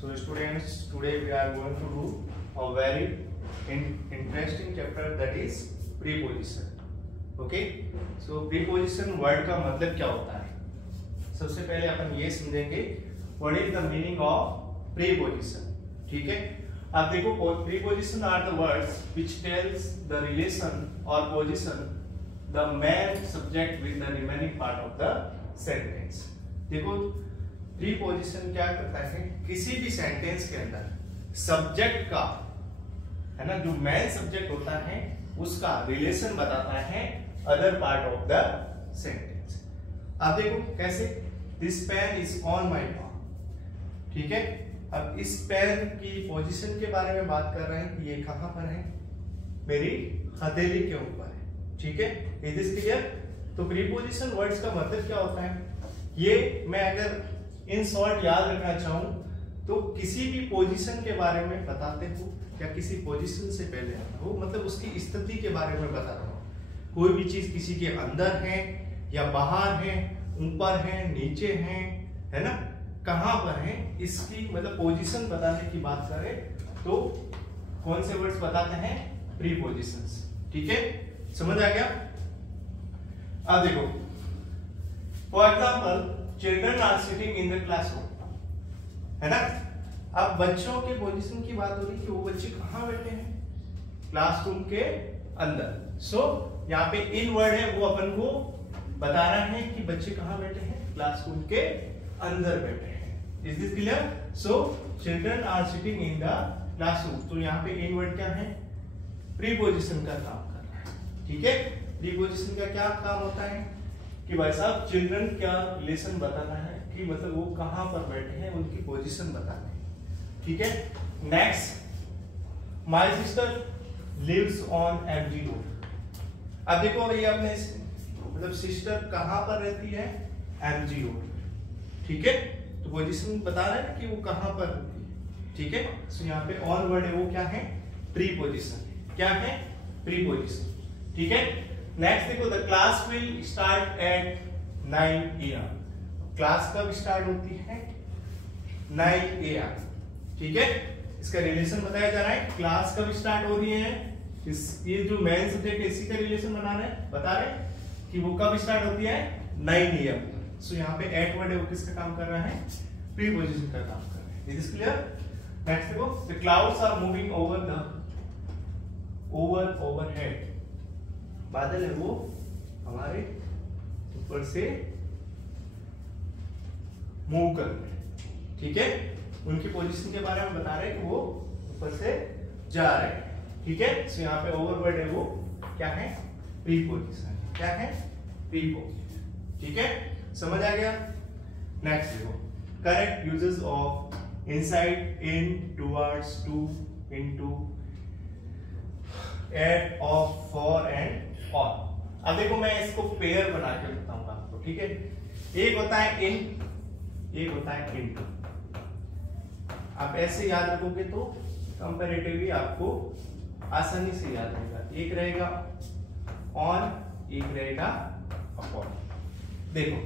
So students, today we are going to do a very interesting chapter, that is preposition. Okay? So preposition word का मतलब क्या होता है? सबसे पहले अपन ये समझेंगे what is the meaning of preposition. ठीक है? अब देखो preposition are the words which tells the relation or position the main subject with the remaining part of the sentence. देखो प्रीपोजिशन क्या करता है, किसी भी सेंटेंस के अंदर सब्जेक्ट का है ना, जो मेन सब्जेक्ट होता है उसका रिलेशन बताता है other part of the sentence. अब देखो कैसे, this pen is on my palm. ठीक है, अब इस पेन की पोजीशन के बारे में बात कर रहे हैं कि ये कहां पर है, मेरी हथेली के ऊपर है. ठीक है, इज दिस क्लियर? तो प्रीपोजिशन वर्ड्स का मतलब क्या होता है, ये मैं अगर इन शॉर्ट याद रखना चाहूं तो किसी भी पोजीशन के बारे में बताते हो या किसी पोजीशन से पहले आता हो, मतलब उसकी स्थिति के बारे में बताता हो. कोई भी चीज किसी के अंदर है या बाहर है, ऊपर है, नीचे है ना, कहां पर है, इसकी मतलब पोजीशन बताने की बात करें तो कौन से वर्ड्स बताते हैं, प्रीपोजिशंस. ठीक है, समझ आ गया? अब देखो, for example children are sitting in the classroom, है ना. अब बच्चों के पोजीशन की बात हो रही है कि वो बच्चे कहां बैठे हैं, क्लासरूम के अंदर. सो यहाँ पे इन वर्ड है वो अपन को बता रहा है कि बच्चे कहां बैठे हैं, क्लासरूम के अंदर बैठे हैं. Is this clear? So children are sitting in the classroom. तो यहाँ पे इन वर्ड क्या है, प्रीपोजिशन का काम कर रहा है. ठीक है, प्रीपोजिशन का क्या काम होता है कि भाई साहब चिल्ड्रन क्या रिलेशन बताना है, कि मतलब वो कहां पर बैठे हैं, उनकी पोजीशन बताना है. ठीक है, next, my sister lives on MG road. अब देखो ये अपने मतलब सिस्टर कहां पर रहती है, एमजी रोड. ठीक है, तो पोजीशन बता रहा है कि वो कहां पर रहती है. ठीक है, सो यहाँ पे ऑन वर्ड है वो क्या है, प्रीपोजिशन. क्या है, प्रीपोजिशन. ठीक है, नेक्स्ट देखो, the class will start at 9 AM. Class कब स्टार्ट होती है, 9 AM. ठीक है, इसका रिलेशन बताया जा रहा है, क्लास कब स्टार्ट हो रही है, ये जो मेन सब्जेक्ट है इसी का रिलेशन बता रहे हैं कि वो कब स्टार्ट होती है, 9 AM. सो यहाँ पे एट वर्ड है वो किसका काम कर रहा है, प्रीपोजिशन का काम कर रहा है. Is this clear? नेक्स्ट देखो, the clouds are moving overhead. बादल है वो हमारे ऊपर से मूव कर रहे हैं. ठीक है, उनकी पोजीशन के बारे में बता रहे हैं कि वो ऊपर से जा रहे हैं. ठीक है, सो यहाँ पे ओवरवर्ड है वो क्या है, प्रीपोजिशन. क्या है, प्रीपोजिशन. ठीक है, समझ आ गया? नेक्स्ट देखो, correct usages of inside, in, towards, to, into, at, of, for and on. अब देखो मैं इसको पेयर बना के बताऊंगा आपको. ठीक है, एक होता है इन, एक होता है इनटू. आप ऐसे याद रखोगे तो कंपैरेटिवली आपको आसानी से याद रहेगा. एक रहेगा ऑन, एक रहेगा अपॉन. देखो,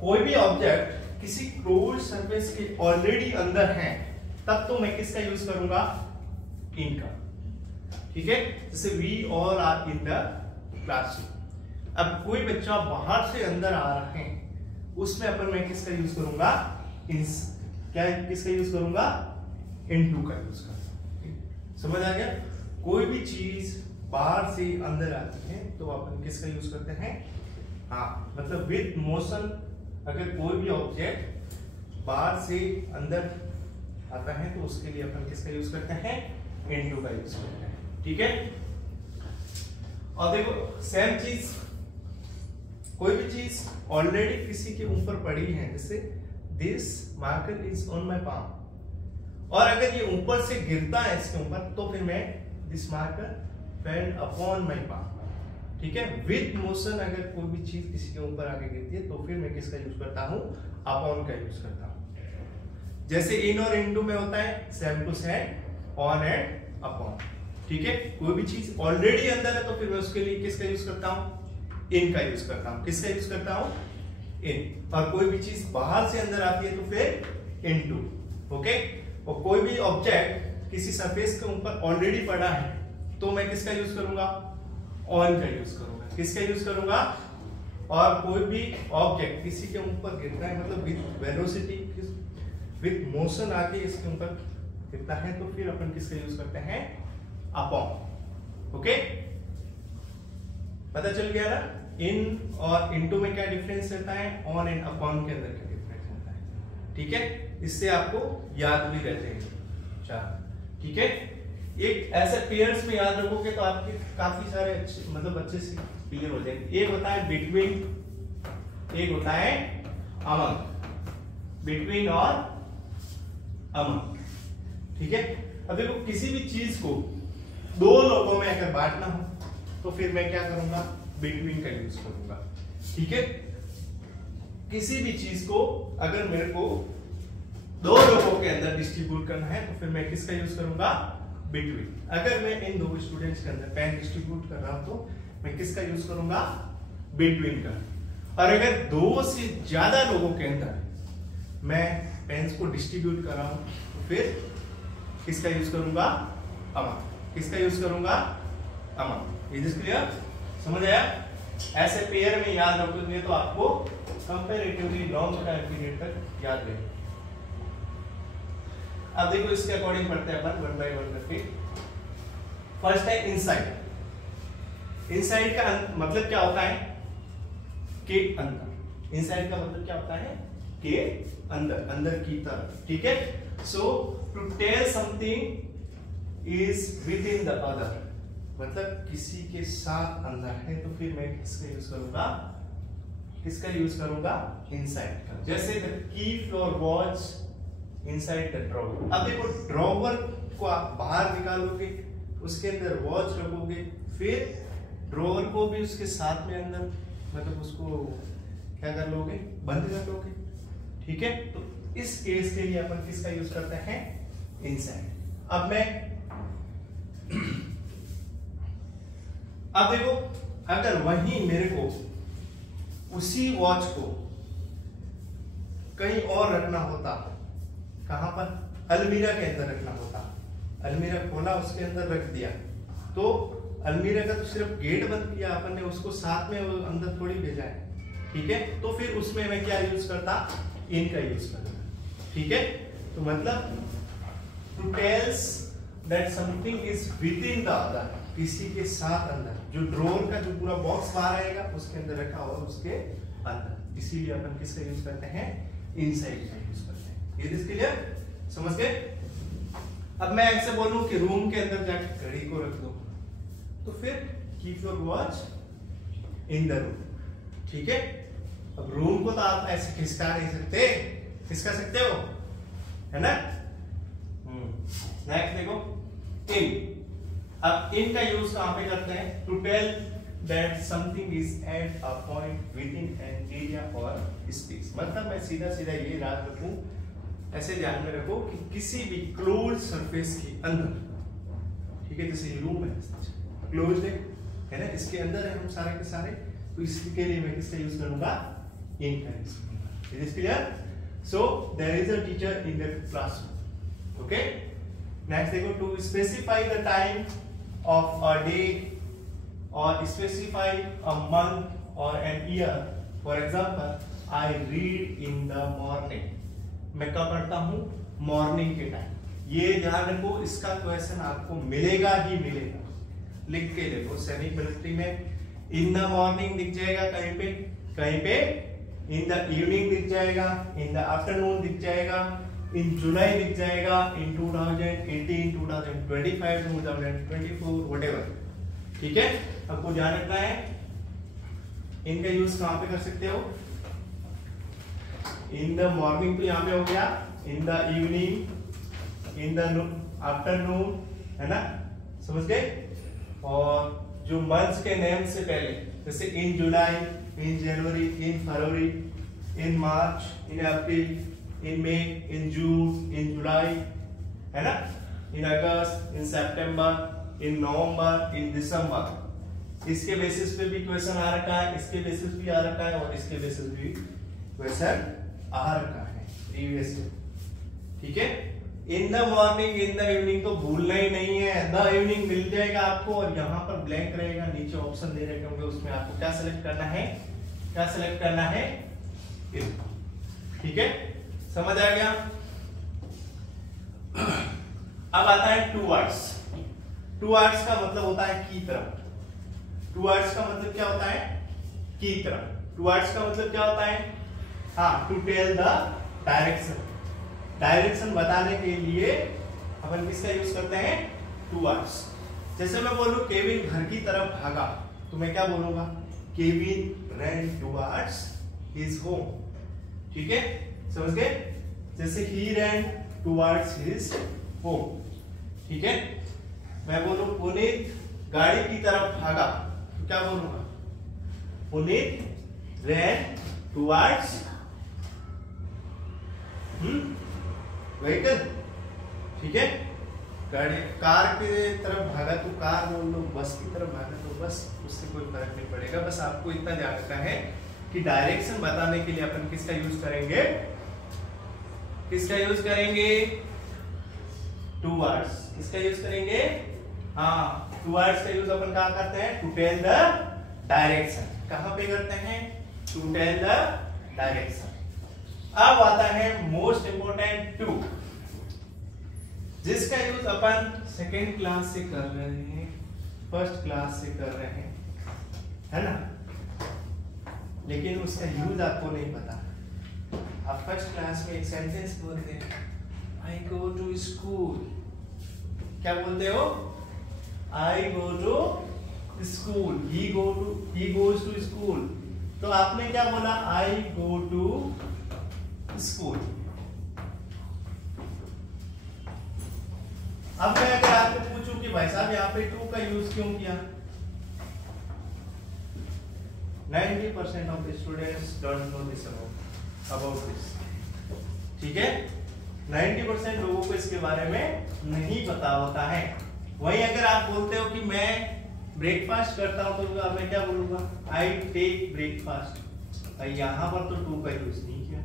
कोई भी ऑब्जेक्ट किसी क्लोज्ड सरफेस के ऑलरेडी अंदर है तब तो मैं किसका यूज करूंगा, इन का. ठीक है, जैसे we all are in the classroom. अब कोई बच्चा बाहर से अंदर आ रहा है, उसमें अपन मैं किसका यूज करूंगा, इंस. क्या किसका यूज करूंगा, इनटू का यूज करूंगा. समझ आ गया? कोई भी चीज बाहर से अंदर आती है तो अपन किसका यूज करते हैं, हाँ, मतलब विद मोशन. अगर कोई भी ऑब्जेक्ट बाहर से अंदर आता है तो उसके लिए अपन किसका यूज करते हैं, इनटू का यूज करते हैं. ठीक है, और देखो सेम चीज, कोई भी चीज ऑलरेडी किसी के ऊपर पड़ी है, जैसे this marker is on my palm, और अगर ये ऊपर से गिरता है इसके ऊपर तो फिर मैं this marker fail upon my palm. ठीक है, विद मोशन अगर कोई भी चीज किसी के ऊपर आके गिरती है तो फिर मैं किसका यूज करता हूं, अपॉन का यूज करता हूं. जैसे इन और इनटू में होता है same to same on and upon. ठीक है, कोई भी चीज ऑलरेडी अंदर है तो फिर मैं उसके लिए किसका यूज करता हूं, इन का यूज करता हूं. किसका यूज करता हूं, इन. और कोई भी चीज बाहर से अंदर आती है तो फिर इनटू. ओके, और कोई भी ऑब्जेक्ट किसी सरफेस के ऊपर ऑलरेडी पड़ा है तो मैं किसका यूज करूंगा, ऑन का यूज करूंगा, किसका यूज करूंगा। और कोई भी ऑब्जेक्ट किसी के ऊपर गिरता है मतलब विद वेलोसिटी, विद मोशन आके इसके ऊपर गिरता है तो फिर अपन किसका यूज करते हैं, अपॉन। ओके, पता चल गया ना। इन और इनटू में क्या डिफरेंस रहता है, ऑन एंड अपॉन के अंदर क्या डिफरेंस रहता है। ठीक है, इससे आपको याद भी रहते हैं चार। ठीक है, एक ऐसे पेयर्स में याद रखोगे तो आपके काफी सारे अच्छे मतलब अच्छे से क्लियर हो जाएंगे। एक होता है बिटवीन, एक होता है अमंग, बिटवीन और अमंग। ठीक है, अब देखो किसी भी चीज को दो लोगों में अगर बांटना हो तो फिर मैं क्या करूंगा, बिटवीन का यूज करूंगा। ठीक है, किसी भी चीज को अगर मेरे को दो लोगों के अंदर डिस्ट्रीब्यूट करना है तो फिर मैं किसका यूज करूंगा, बिटवीन। अगर मैं इन दो स्टूडेंट्स के अंदर पेन डिस्ट्रीब्यूट कर रहा हूं तो मैं किसका यूज करूंगा, बिटवीन का। और अगर दो से ज्यादा लोगों के अंदर मैं पेन्स को डिस्ट्रीब्यूट कर रहा हूं तो फिर किसका यूज करूंगा, अमंग, किसका यूज करूंगा, अमंग। इज दिस क्लियर, समझ आया। ऐसे पेयर में याद रखोगे तो आपको कंपैरेटिवली लॉन्ग टाइम पीरियड तक याद रहेगा। अब देखो इसके अकॉर्डिंग पढ़ते हैं अपन वन बाय वन करके। फर्स्ट है इनसाइड। इनसाइड का मतलब क्या होता है, के अंदर। इनसाइड का मतलब क्या होता है, के अंदर, अंदर की तरफ। ठीक है, so to tell something is within the other, मतलब किसी के साथ अंदर है तो फिर मैं किसका यूज करूंगा, किसका यूज करूंगा, इनसाइड का। जैसे keep your watch inside the drawer. अब देखो ड्रॉवर को आप बाहर निकालोगे, उसके अंदर वॉच रखोगे, फिर ड्रॉवर को भी उसके साथ में अंदर मतलब उसको क्या कर लोगे, बंद कर लोगे। ठीक है, तो इस केस के लिए अपन किसका यूज करते हैं, इनसाइड। अब देखो अगर वही मेरे को उसी वॉच को कहीं और रखना होता, कहां पर, अलमीरा के अंदर रखना होता, अलमीरा खोला उसके अंदर रख दिया, तो अलमीरा का तो सिर्फ गेट बंद किया अपन ने, उसको साथ में अंदर थोड़ी भेजा है। ठीक है, तो फिर उसमें मैं क्या यूज करता, इन का यूज करता। ठीक है, तो मतलब to tells that something is within the other, किसी के साथ अंदर, जो ड्रॉअर का जो पूरा बॉक्स बाहर आएगा उसके अंदर रखा हुआ उसके अंदर, इसीलिए अपन किसका यूज करते हैं, इनसाइड का यूज करते हैं। ये क्लियर, समझ गए। अब मैं ऐसे बोलूं कि रूम के अंदर जाकर घड़ी को रख दो तो फिर keep your watch in the room. ठीक है, अब रूम को तो आप ऐसे खिसका नहीं सकते, खिसका सकते हो, है ना। नेक्स्ट देखो इन। अब इन का यूज कहां पे करते हैं, to tell that something is at a point within an area और स्पेस। मतलब मैं सीधा सीधा ये याद रखूं, ऐसे ध्यान में रखो कि किसी भी क्लोज सरफेस के अंदर, ठीक है, जैसे ये रूम है क्लोज है ना, इसके अंदर है हम सारे के सारे, तो इसके लिए मैं किसका यूज करूंगा, इन का यूज करूंगा। Is this clear. So there is a teacher in the classroom. Okay, next देखो, to specify the time of a day or specify a month or an year. For example, I read in the morning. मैं कब पढ़ता हूँ, morning के time. ये ध्यान रखो, इसका क्वेश्चन आपको मिलेगा ही मिलेगा। लिख के देखो, सैनिक मिलिट्री में इन द मॉर्निंग दिख जाएगा कहीं पे, कहीं पे इन द इवनिंग दिख जाएगा, इन द आफ्टरनून दिख जाएगा, इन जुलाई दिख जाएगा, इन 2018, 2025, 2024, व्हाटएवर। ठीक है, आपको ध्यान रखना है। इनका यूज कहां पे कर सकते हो, इन द मॉर्निंग तो यहाँ पे हो गया, in the evening, in the afternoon, है ना, समझ गए। और जो मंथ्स के नेम से पहले, जैसे इन जुलाई, इन जनवरी, इन फरवरी, इन मार्च, इन अप्रैल, in May, in June, in July, है ना, in August, in September, in November, in December। इसके बेसिस पे भी क्वेश्चन आ रखा है, इसके बेसिस भी आ रखा है, और इसके बेसिस भी क्वेश्चन आ रखा है प्रीवियस ईयर। ठीक है। In the morning, in the evening तो भूलना ही नहीं है, द इवनिंग मिल जाएगा आपको और यहाँ पर ब्लैंक रहेगा, नीचे ऑप्शन दे रहे होंगे, उसमें आपको क्या सिलेक्ट करना है, क्या सिलेक्ट करना है, इन। ठीक है, समझ आ गया। अब आता है टुवर्ड्स। टुवर्ड्स का मतलब होता है की तरफ। टुवर्ड्स का मतलब क्या होता है, की तरफ। टुवर्ड्स का मतलब क्या होता है, हाँ, to tell the direction. Direction बताने के लिए अपन किसका यूज करते हैं, टुवर्ड्स। जैसे मैं बोलूं केविन घर की तरफ भागा, तो मैं क्या बोलूंगा, केविन रैन टुवर्ड्स हिज होम। ठीक है, समझ गए। जैसे ही रैन टुवर्ड्स हिज होम। ठीक है, मैं बोलूं पुनीत गाड़ी की तरफ भागा, तो क्या बोलूंगा, पुनीत रैन टुवर्ड्स व्हीकल। ठीक है, गाड़ी कार की तरफ भागा तो कार बोल लो, बस की तरफ भागा तो बस, उससे कोई फर्क नहीं पड़ेगा। बस आपको इतना ध्यान रखना है कि डायरेक्शन बताने के लिए अपन किसका यूज करेंगे, किसका यूज करेंगे, टुवर्ड्स। किसका यूज करेंगे, हाँ, टुवर्ड्स का यूज अपन कहाँ करते हैं, टू टेल द डायरेक्शन। कहां पे करते हैं, टू टेल द डायरेक्शन। अब आता है मोस्ट इंपोर्टेंट टू, जिसका यूज अपन सेकेंड क्लास से कर रहे हैं, फर्स्ट क्लास से कर रहे हैं, है ना, लेकिन उसका यूज आपको नहीं पता। आप फर्स्ट क्लास में एक सेंटेंस बोलते हैं, आई गो टू स्कूल। क्या बोलते हो, I go to school, he goes to school. तो आपने क्या बोला, आई गो टू स्कूल। अब मैं अगर आपको पूछूं कि भाई साहब यहाँ पे टू का यूज क्यों किया, 90% of the students don't know this about this. ठीक है, 90% लोगों को इसके बारे में नहीं पता होता है। वहीं अगर आप बोलते हो कि मैं ब्रेकफास्ट करता हूं, तो मैं क्या बोलूंगा, आई टेक ब्रेकफास्ट। यहां पर तो टू का यूज नहीं किया।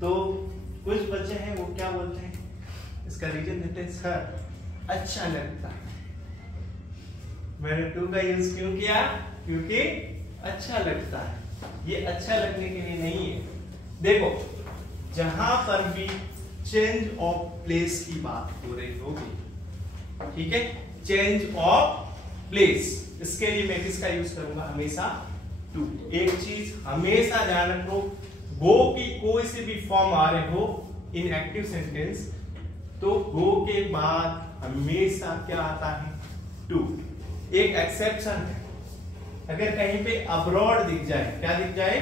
तो कुछ बच्चे हैं वो क्या बोलते हैं, इसका रीजन देते हैं, सर अच्छा लगता है। मैंने टू का यूज क्यों किया, क्योंकि अच्छा लगता है। ये अच्छा लगने के लिए नहीं है। देखो, जहां पर भी चेंज ऑफ प्लेस की बात हो रही होगी, ठीक है, चेंज ऑफ प्लेस, इसके लिए मैं किसका यूज करूंगा, हमेशा टू। एक चीज हमेशा ध्यान रखो, गो की कोई से भी फॉर्म आ रहे हो इन एक्टिव सेंटेंस, तो गो के बाद हमेशा क्या आता है, टू। एक एक्सेप्शन है, अगर कहीं पे अब्रॉड दिख जाए, क्या दिख जाए,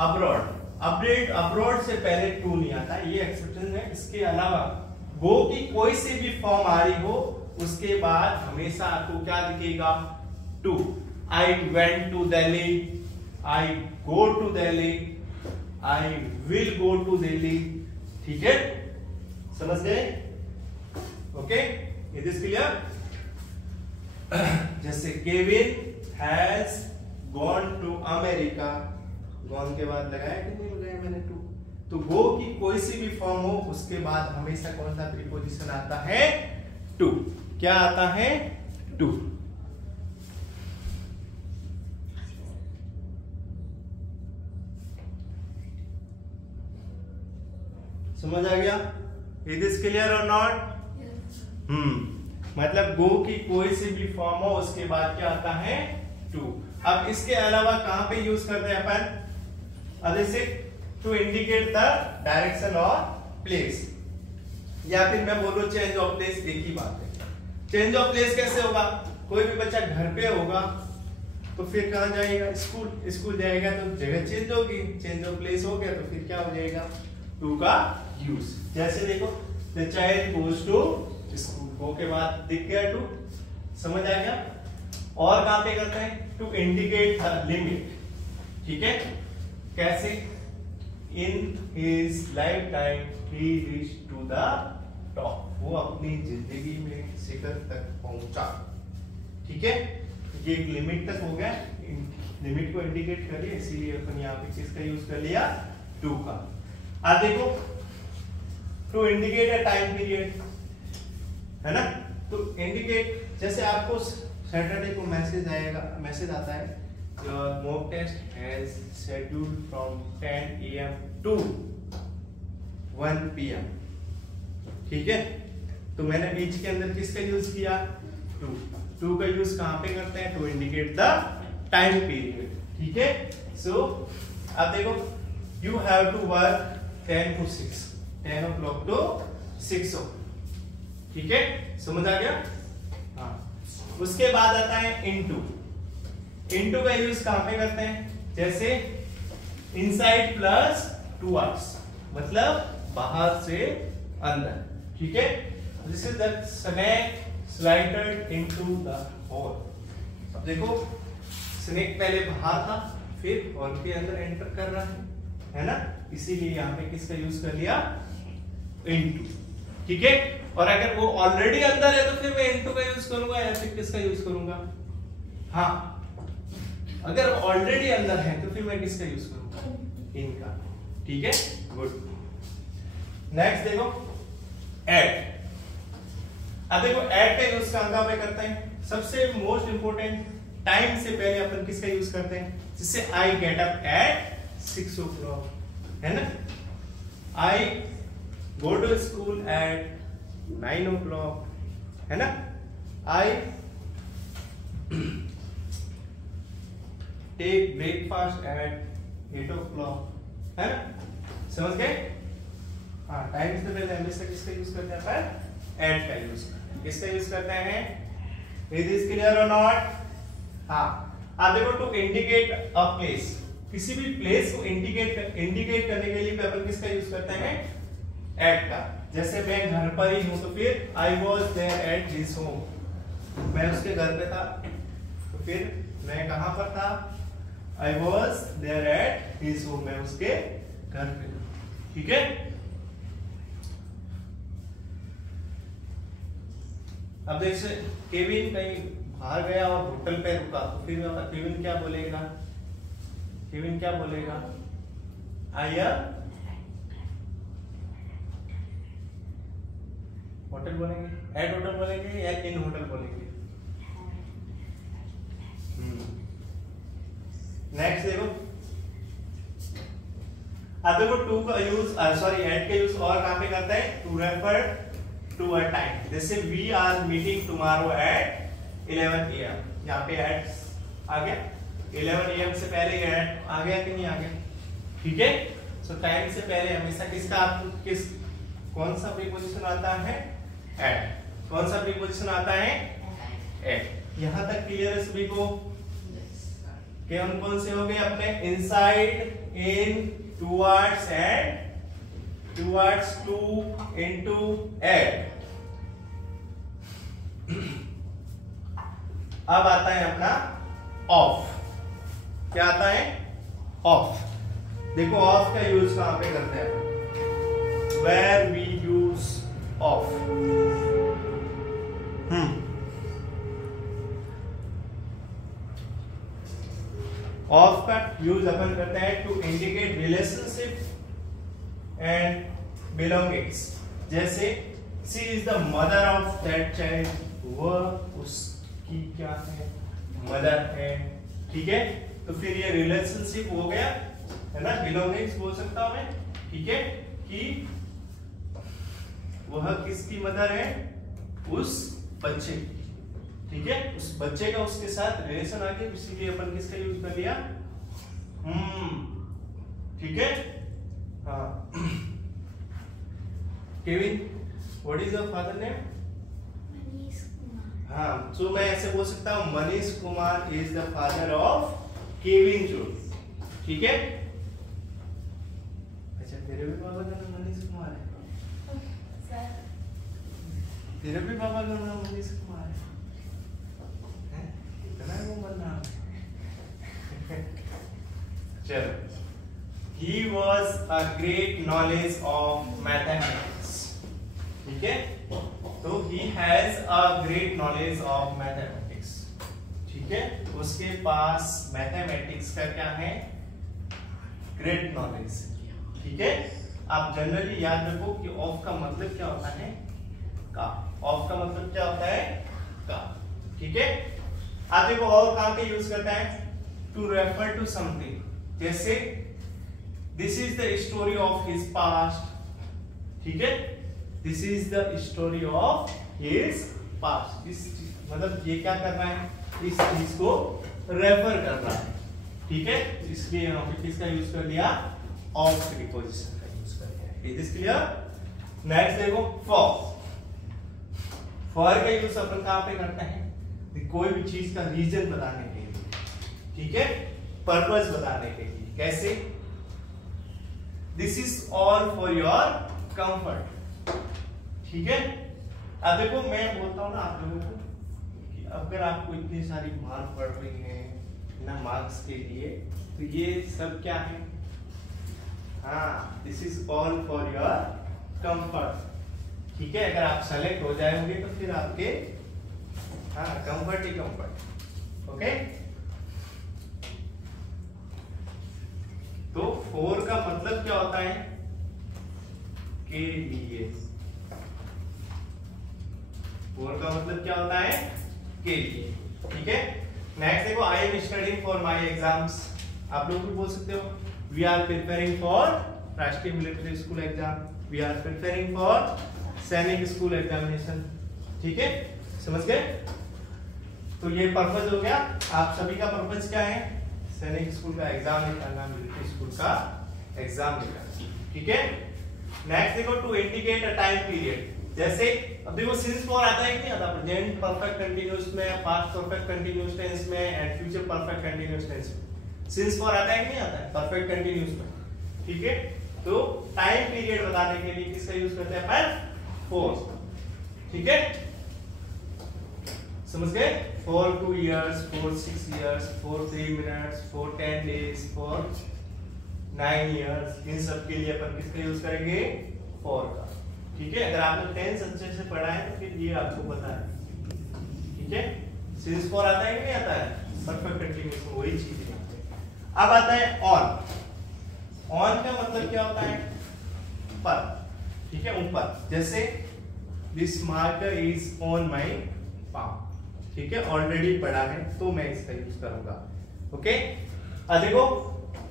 अब्रॉड, अब्रॉड से पहले टू नहीं आता, ये एक्सेप्शन है। इसके अलावा गो की कोई से भी फॉर्म आ रही हो, उसके बाद हमेशा आपको क्या दिखेगा, to. I went to Delhi, I go to Delhi, I will go to Delhi. ठीक है, समझ गए, ओके, इट इज क्लियर। जैसे Kevin has gone to America, gone के बाद लगाया कि नहीं लगाया मैंने टू। तो गो की कोई सी भी फॉर्म हो, उसके बाद हमेशा कौन सा प्रीपोजिशन आता है, टू। क्या आता है, टू। समझ आ गया, इट इज क्लियर और नॉट। मतलब गो की कोई सी भी फॉर्म हो, उसके बाद क्या आता है, टू। अब इसके अलावा कहां पे यूज करते हैं अपन, जैसे टू इंडिकेट द डायरेक्शन और प्लेस, या फिर मैं बोलूं चेंज ऑफ प्लेस, एक ही बात है। चेंज ऑफ प्लेस कैसे होगा, कोई भी बच्चा घर पे होगा तो फिर कहां जाएगा, स्कूल। स्कूल जाएगा तो जगह चेंज होगी, चेंज ऑफ प्लेस हो गया तो फिर क्या हो जाएगा, टू का यूज। जैसे देखो, the child goes to school, go के बाद दिख गया टू, समझ आ गया। और कहां पे करते हैं, टू इंडिकेट द लिमिट। ठीक है, कैसे, in his life time he reached to the top, वो अपनी जिंदगी में शिखर तक पहुंचा। ठीक है, ये एक लिमिट तक हो गया, लिमिट को इंडिकेट करिए, इसीलिए अपन यहाँ पे किसका यूज कर लिया, टू का। आप देखो to indicate a time period, है ना, टू इंडिकेट, जैसे आपको सैटरडे को मैसेज आता है your mock test has scheduled from 10 AM to 1 PM, ठीक है। तो मैंने बीच के अंदर किसका यूज किया, टू का यूज कहां पे करते हैं, to indicate the time period, ठीक है। सो अब देखो you have to work 10 to 6, 10 o'clock to 6 o'clock, ठीक है, समझ आ गया। हाँ, उसके बाद आता है इनटू। इनटू का यूज कहां पे करते हैं, जैसे इनसाइड प्लस टुवर्ड्स, मतलब बाहर से अंदर, ठीक है। This is the snake slided into the hole. अब देखो स्नेक पहले बाहर था, फिर होल के अंदर एंटर कर रहा है ना, इसीलिए यहाँ पे किसका यूज कर लिया, इनटू, ठीक है। और अगर वो ऑलरेडी अंदर है तो फिर मैं इनटू का यूज करूंगा या फिर किसका यूज करूंगा, हाँ, अगर ऑलरेडी अंदर है तो फिर मैं किसका यूज करूंगा, इनका, ठीक है, गुड। नेक्स्ट देखो ऐड। अब देखो ऐड का यूज कहां पे करते हैं, सबसे मोस्ट इंपोर्टेंट टाइम से पहले अपन किसका यूज करते हैं, जिससे I get up at 6 o'clock, है ना, I go to school at 9 o'clock, है ना, I take breakfast at 8 o'clock, है ना, समझ गए। हाँ, टाइम से पहले हमेशा किसका यूज करते हैं, एट का यूज करते हैं, किसका यूज करते हैं, इज दिस क्लियर और नॉट। हाँ, आप देखो टू इंडिकेट अ प्लेस, किसी भी प्लेस को इंडिकेट करने के लिए अपन किसका यूज करते हैं, एट का। जैसे मैं घर पर ही हूं तो फिर I was there at his home, मैं उसके घर पे था, तो फिर मैं कहां पर था, I was there at his home, मैं उसके घर पे था, ठीक है। अब जैसे केविन कहीं बाहर गया और होटल पे रुका, तो फिर केविन क्या बोलेगा, केविन क्या बोलेगा, आई होटल बोलेंगे, एट होटल बोलेंगे या इन होटल बोलेंगे। नेक्स्ट देखो, अब देखो टू का यूज, सॉरी एट का यूज और कहां पे करते हैं, to refer to a time, जैसे we are meeting tomorrow at 11 AM, यहाँ पे एट आ गया, 11 AM से पहले एट आ गया कि नहीं आ गया, ठीक है। सो टाइम से पहले हमेशा किसका किस कौन सा प्रीपोजिशन आता है, एट। कौन सा प्रीपोजिशन आता है, एट। यहां तक क्लियर है सभी को कि हम कौन से हो गए अपने, inside, in, towards and towards, to, into, at। अब आता है अपना ऑफ। क्या आता है, ऑफ। देखो ऑफ का यूज कहां पे करते हैं, where we use off। Of का यूज अपन करते हैं to indicate relationship and belongings, जैसे she is the mother of that child, वह उसकी क्या है, मदर है, ठीक है। तो फिर ये रिलेशनशिप हो गया, है ना, बिलोंगिंग्स बोल सकता हूं मैं, ठीक है, कि वह किसकी मदर है, उस बच्चे, ठीक है, उस बच्चे का उसके साथ रिलेशन आ गया, इसीलिए अपन किसका यूज कर लिया, ठीक है। हाँ, Kevin, what is your father name, Manish Kumar. हाँ, सो मैं ऐसे बोल सकता हूँ, Manish Kumar is the father of Kevin जो, ठीक है। अच्छा, तेरे भी पापा का नाम मनीष कुमार है, सर। तेरे भी पापा का नाम मनीष कुमार है, इतना वो नाम है। चलो, he was a great knowledge of mathematics, ठीक है, तो he has a great knowledge of mathematics, ठीक है, उसके पास मैथमेटिक्स का क्या है, ग्रेट नॉलेज, ठीक है। आप जनरली याद रखो कि ऑफ का मतलब क्या होता है, का। ऑफ का मतलब क्या होता है, का। ठीक है, आप देखो और कहां पे यूज करता है, टू रेफर टू समथिंग, जैसे this is the story of his past. ठीक है, this is the story of his past, इस मतलब ये क्या कर रहा है, इस चीज को रेफर कर रहा है। ठीक है, इसलिए यहां पे किसका यूज कर लिया, ऑफ प्रीपोजिशन का यूज कर लिया। Is this clear? नेक्स्ट देखो फॉर। फॉर का यूज अपन कहां पे करते हैं, कोई भी चीज का रीजन बताने के लिए, ठीक है, पर्पस बताने के लिए। कैसे, this is all for your comfort. ठीक है, अब देखो मैं बोलता हूं ना आप लोगों को कि अगर आपको इतनी सारी मार पड़ रही है ना मार्क्स के लिए, तो ये सब क्या है, हाँ, this is all for your comfort. ठीक है, अगर आप सेलेक्ट हो जाएंगे तो फिर आपके हाँ कंफर्ट ही कंफर्ट। ओके, तो फॉर का मतलब क्या होता है, के लिए। फॉर का मतलब क्या होता है, के लिए। ठीक है, नेक्स्ट देखो I am studying for my exams. आप लोग भी बोल सकते हो we are preparing for Rashtriya Military School exam, we are preparing for Sainik School examination. ठीक है, समझ गए? तो ये पर्पस हो गया, आप सभी का पर्पस क्या है, सैनिक स्कूल का एग्जाम निकालना, मिलिट्री स्कूल का एग्जाम निकालना। ठीक है, नेक्स्ट देखो to indicate a time period. जैसे अब देखो सिंस फॉर आता है कि नहीं आता, प्रेजेंट परफेक्ट कंटीन्यूअस में, पास्ट परफेक्ट कंटीन्यूअस टेंस में and future perfect continuous tense में सिंस फॉर आता है कि नहीं आता है, परफेक्ट कंटीन्यूअस में। ठीक है, तो टाइम पीरियड बताने के लिए किसका यूज करते हैं अपन, फॉर। ठीक है, समझ गए? For 2 years, for 6 years, for 3 minutes, for 10 days, for 9 years, इन सब के लिए अपन किसका यूज करेंगे, फॉर का। ठीक है, अगर आपने टेंस अच्छे से पढ़ा है तो फिर ये आपको पता है। ठीक है, सिंस फॉर आता है कि नहीं आता है, परफेक्ट कंटीन्यूअस में वही चीज है। अब आता है ऑन। ऑन का मतलब क्या होता है, पर। ठीक है, ऊपर, जैसे this marker is on my palm. ठीक है, ऑलरेडी पढ़ा है तो मैं इसका यूज करूंगा। ओके, अब देखो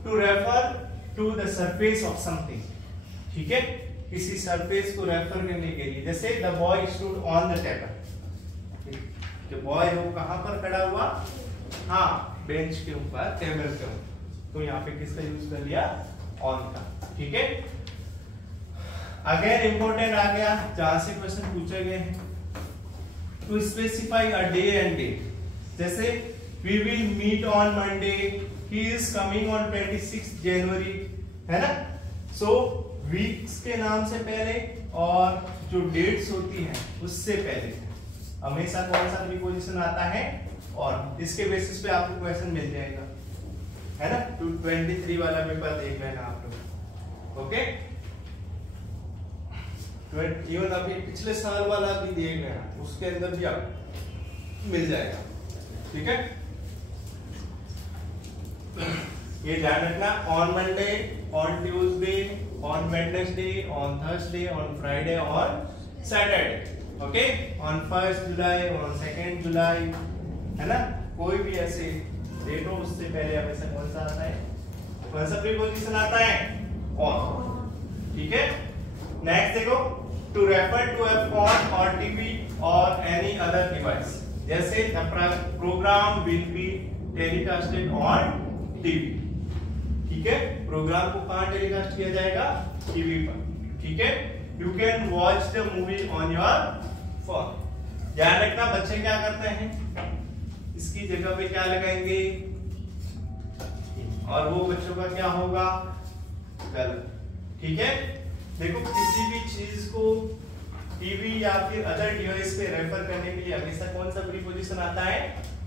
to refer to the surface of something. ठीक है, किसी सरफेस को रेफर करने के लिए, जैसे the boy stood on the table. जो बॉय है वो कहां पर खड़ा हुआ, हाँ बेंच के ऊपर, टेबल के ऊपर, तो यहाँ पे किसका यूज कर लिया, ऑन का। ठीक है, अगेन इंपॉर्टेंट आ गया, जहां से क्वेश्चन पूछे गए हैं, to specify a day and date. जैसे we will meet on Monday, he is coming on 26 January, है ना। सो वीक्स के नाम से पहले और जो डेट्स होती हैं उससे पहले हमेशा कौन सा प्रीपोजिशन आता है, और इसके बेसिस पे आपको क्वेश्चन मिल जाएगा, है ना। 23 वाला पेपर देख लेना आप लोग। ओके, इवन अभी पिछले साल वाला भी देख लेना, उसके अंदर भी आपको मिल जाएगा। ठीक है, ये ध्यान रखना, on Monday, on Tuesday, on Wednesday, on Thursday, on Friday, on Saturday. Okay, on 1 July, on 2 जुलाई, है ना। कोई भी ऐसे डेट हो उससे पहले हमेशा कौन सा आता है, कौन सा प्रीपोजिशन आता है, ऑन। ठीक है, नेक्स्ट देखो to refer to a phone or TV or any other device. जैसे the program will be telecasted on TV. ठीक है, प्रोग्राम को कहां टेलीकास्ट किया जाएगा, टीवी पर। ठीक है, you can watch the movie on your phone. ध्यान रखना, बच्चे क्या करते हैं, इसकी जगह पे क्या लगाएंगे, और वो बच्चों का क्या होगा, गलत। ठीक है, देखो किसी भी चीज को टीवी या फिर अदर डिवाइस पे रेफर करने के लिए हमेशा कौन सा प्रीपोजिशन आता है,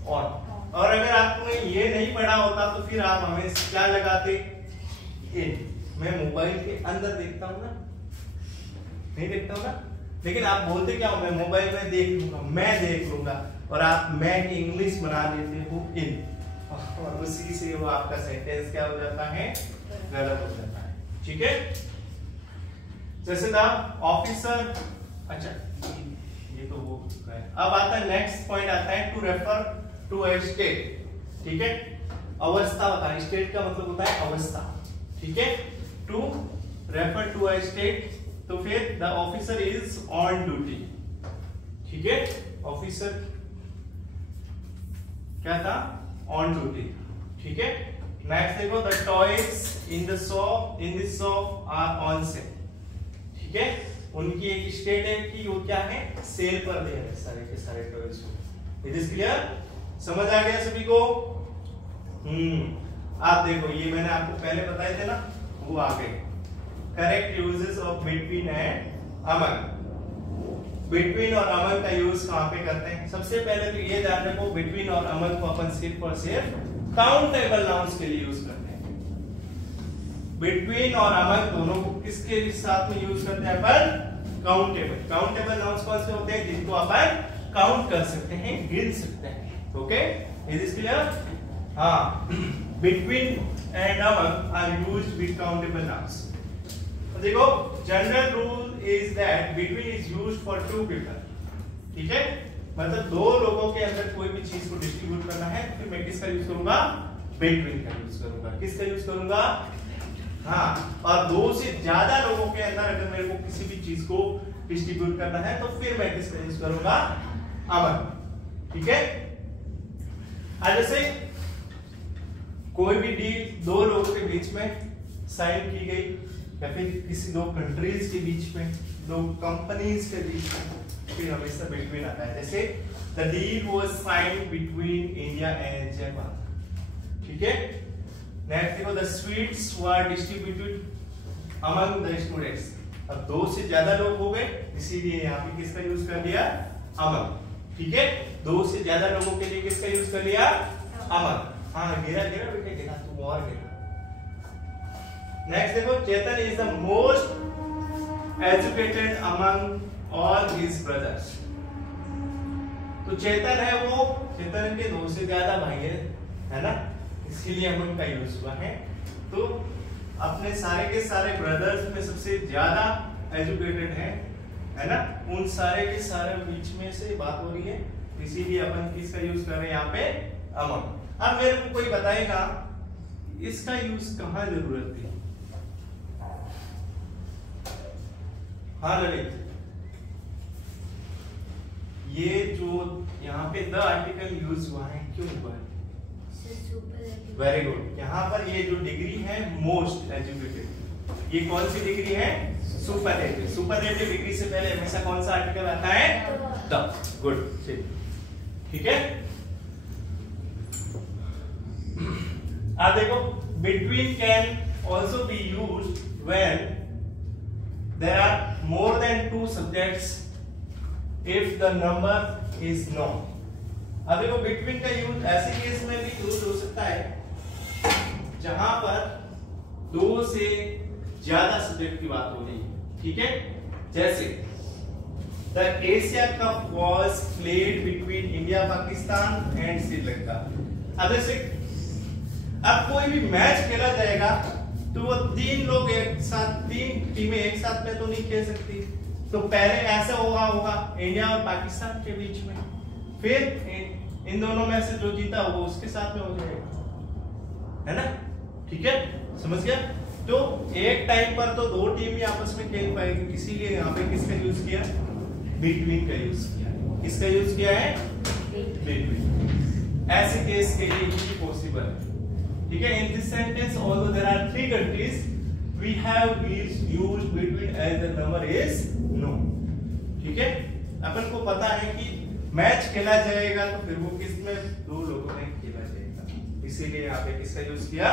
ऑन। और अगर आपने ये नहीं पढ़ा होता तो फिर आप हमें क्या लगाते, इन। मैं मोबाइल के अंदर देखता हूँ ना, नहीं देखता हूँ ना, लेकिन आप बोलते क्या हो, मैं मोबाइल में देख लूंगा, मैं देख लूंगा, और आप मैं की इंग्लिश बना देते हो इन, और उसी से वो आपका सेंटेंस क्या हो जाता है, गलत हो जाता है। ठीक है, जैसे द ऑफिसर, अच्छा ये तो वो है। अब आता है नेक्स्ट पॉइंट आता है to refer to a state, ठीक है, अवस्था होता है, स्टेट का मतलब होता है अवस्था, ठीक है, to refer to a state, तो फिर the officer is on duty, ठीक है, ऑफिसर क्या था, ऑन ड्यूटी, ठीक है। नेक्स्ट देखो the toys in this shop are on sale, ठीक है, उनकी एक स्टेट है कि वो क्या है, सेल पर दे रहे सारे के सारे टॉयज को। इट इज क्लियर, समझ आ गया सभी को? आप देखो ये मैंने आपको पहले बताए थे ना, वो आ गए correct usages of between and among. Between और अमंग का यूज कहां पे करते हैं? सबसे पहले तो ये ध्यान रखो, बिटवीन और अमंग को अपन सिर्फ और सिर्फ काउंटेबल नाउन्स के लिए यूज करते हैं। बिटवीन और अमंग दोनों को किसके साथ में यूज करते हैं अपन? काउंटेबल। काउंटेबल नाउन्स कौन से होते हैं? जिनको अपन काउंट कर सकते हैं, गिन सकते हैं। Okay, is this clear? हाँ, between and among are used with countable nouns. देखो general rule is that between is used for two people, ठीक है, मतलब दो लोगों के अंदर कोई भी चीज को डिस्ट्रीब्यूट करना है, फिर मैं किसका यूज करूंगा? बिटवीन का यूज करूंगा। किसका यूज करूंगा? हाँ, और दो से ज्यादा लोगों के अंदर अगर मेरे को किसी भी चीज को डिस्ट्रीब्यूट करना है तो फिर मैं किसका यूज करूंगा? अमंग, ठीक है। जैसे कोई भी डील दो लोगों के बीच में साइन की गई, या फिर किसी दो कंट्रीज के बीच में, दो कंपनीज के बीच में, फिर हमेशा बिटवीन आता है। जैसे the deal was signed between India and Japan, ठीक है। नेक्स्ट देखो the sweets were distributed among the students. अब दो से ज्यादा लोग हो गए, इसीलिए यहाँ पे किसका यूज कर लिया? अमंग, ठीक है। दो से ज्यादा लोगों के लिए किसका यूज कर लिया? अमंग। हाँ, गिरा गिरा बेटे, गिरा तू और गिरा। नेक्स्ट देखो Chetan is the most educated among all his brothers. तो चेतन है वो, चेतन के दो से ज्यादा भाई है ना, इसीलिए अमंग का यूज हुआ है। तो अपने सारे के सारे ब्रदर्स में सबसे ज्यादा एजुकेटेड है ना, उन सारे के सारे बीच में से बात हो रही है, इसीलिए अपन किसका यूज कर रहे हैं यहाँ पे? अमंग। अब मेरे को कोई बताएगा इसका यूज कहाँ जरूरत थी? हाँ ललित, ये जो यहाँ पे द आर्टिकल यूज हुआ है, क्यों हुआ है? Very good. यहाँ पर ये जो डिग्री है मोस्ट एजुकेटेड, ये कौन सी डिग्री है? सुपरलेटिव। सुपरलेटिव डिग्री से पहले हमेशा कौन सा आर्टिकल आता है? द। गुड, ठीक है। अब देखो between can also be used when there are more than two subjects if the number is known। अब देखो बिटवीन का यूज ऐसे केस में भी यूज हो सकता है जहां पर दो से ज्यादा सब्जेक्ट की बात हो रही है, ठीक है। जैसे the Asia cup was played between India, Pakistan and Sri Lanka. अब जैसे अब कोई भी मैच खेला जाएगा तो वो तीन लोग एक साथ, तीन टीमें एक साथ में तो नहीं खेल सकती, तो पहले ऐसा होगा इंडिया और पाकिस्तान के बीच में, फिर इन दोनों में से जो जीता वो उसके साथ में हो जाएगा, है ना, ठीक है, समझ गया। तो एक टाइम पर तो दो टीम ही आपस में खेल पाएगी, इसीलिए यहाँ पे किसका यूज किया? बिटवीन का यूज किया। किसका यूज किया है? बिटवीन। ऐसे केस के लिए ही पॉसिबल है, ठीक है। In this sentence although there are three countries we have used between as the number is known, ठीक है। अपन को पता है कि मैच खेला जाएगा तो फिर वो किसमें? दो लोगों में खेला जाएगा, इसीलिए यहाँ पे किसका यूज किया?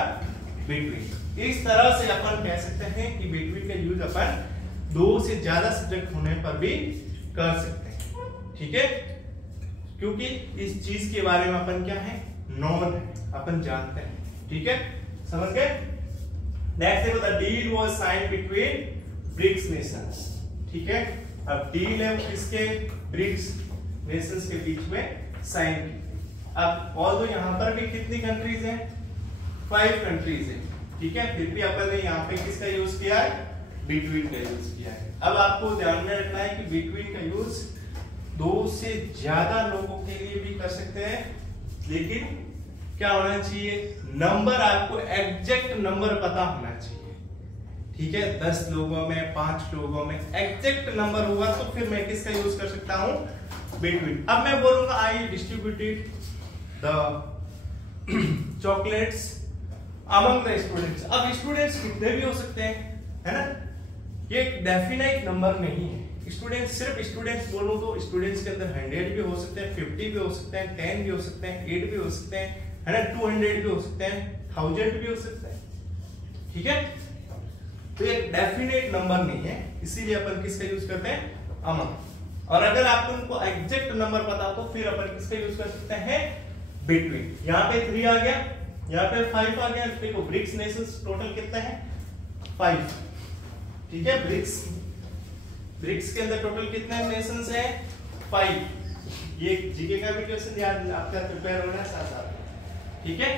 बिटवीन। इस तरह से अपन कह सकते हैं कि बिटवीन का यूज अपन दो से ज्यादा सब्जेक्ट होने पर भी कर सकते हैं, ठीक है, क्योंकि इस चीज के बारे में अपन क्या है? नॉन है, अपन जानते हैं, ठीक है, समझ गए। नेक्स्ट देखो the deal was signed between BRICS nations, ठीक है। अब डील है किसके? ब्रिक्स नेशंस के बीच में साइन की। अब ऑल्दो यहाँ पर भी कितनी कंट्रीज हैं? 5 कंट्रीज हैं, ठीक है, फिर भी अपन ने यहाँ पे किसका यूज किया है? बिटवीन का यूज किया है। अब आपको ध्यान में रखना है कि बिटवीन का यूज 2 से ज्यादा लोगों के लिए भी कर सकते हैं, लेकिन क्या होना चाहिए, नंबर आपको एग्जैक्ट नंबर पता होना चाहिए। ठीक है, 10 लोगों में 5 लोगों में एग्जैक्ट नंबर होगा तो फिर मैं किसका यूज कर सकता हूं, बिटवीन। अब मैं बोलूंगा I distributed the chocolates among the students. अब स्टूडेंट्स कितने भी हो सकते हैं, है ना, ये डेफिनेट नंबर नहीं है। स्टूडेंट्स सिर्फ स्टूडेंट्स बोलूं तो स्टूडेंट्स के अंदर 100 भी हो सकते हैं, 50 भी हो सकते हैं, 10 भी हो सकते हैं, 8 भी हो सकते हैं, है ना, 200 भी हो सकते हैं, 1000 भी हो सकते हैं। ठीक है, तो ये डेफिनेट नंबर नहीं है, इसीलिए अपन किसका यूज करते हैं, अमंग। और अगर आपको उनको एग्जैक्ट नंबर पता हो तो फिर अपन किसका यूज कर सकते हैं, बिटवीन। यहाँ पे 3 आ गया, यहाँ पे 5 आ गया। देखो ब्रिक्स नेशंस टोटल कितना है, 5। ठीक है, ब्रिक्स के अंदर टोटल कितने नेशंस है, 5। ये जीके का भी क्वेश्चन याद आपका प्रिपेयर होना है साथ साथ। ठीक है,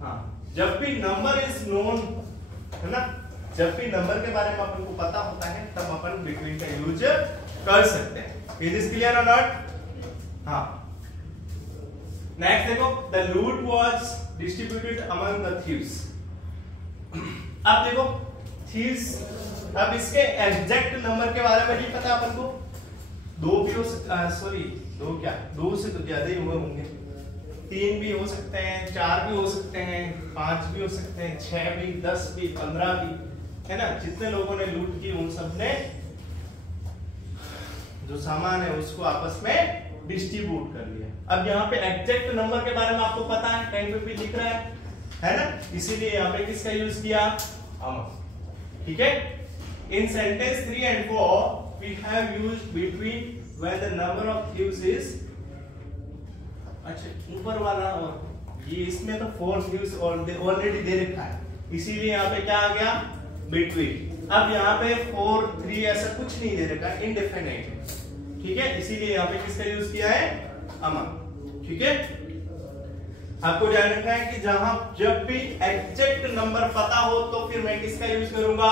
हाँ, जब भी नंबर इज नोन, है ना, जब भी नंबर के बारे में अपन को पता होता है तब अपन बिटवीन का यूज कर सकते हैं। इज दिस क्लियर और नॉट? हाँ, नेक्स्ट देखो, द लूट was distributed among the thieves. अब देखो थीव्स, अब इसके एग्जैक्ट नंबर के बारे में नहीं पता अपन को, 2 भी हो सकता, सॉरी 2 क्या, 2 से तो ज्यादा ही हुए होंगे, 3 भी हो सकते हैं, 4 भी हो सकते हैं, 5 भी हो सकते हैं, 6 भी, 10 भी, 15 भी, है ना। जितने लोगों ने लूट की उन सब ने जो सामान है उसको आपस में डिस्ट्रीब्यूट कर लिया। अब यहाँ पे एग्जैक्ट नंबर के बारे में आपको पता है, कहीं पे भी लिख रहा है ना, इसीलिए यहाँ पे किसका यूज किया, अमंग। ठीक है, इन sentence 3 and 4 we have used between when the number of thieves is, अच्छा ऊपर वाला, और ये इसमें तो 4 thieves ऑलरेडी दे रखा है, इसीलिए यहाँ पे क्या आ गया, बिटवीन। अब यहाँ पे 4, 3 ऐसा कुछ नहीं दे रखा, इनडेफिनेट। ठीक है, इसीलिए यहाँ पे किसका यूज किया है, अमंग। ठीक है, आपको ध्यान रखना है कि जब भी एग्जैक्ट नंबर पता हो तो फिर मैं किसका यूज करूंगा,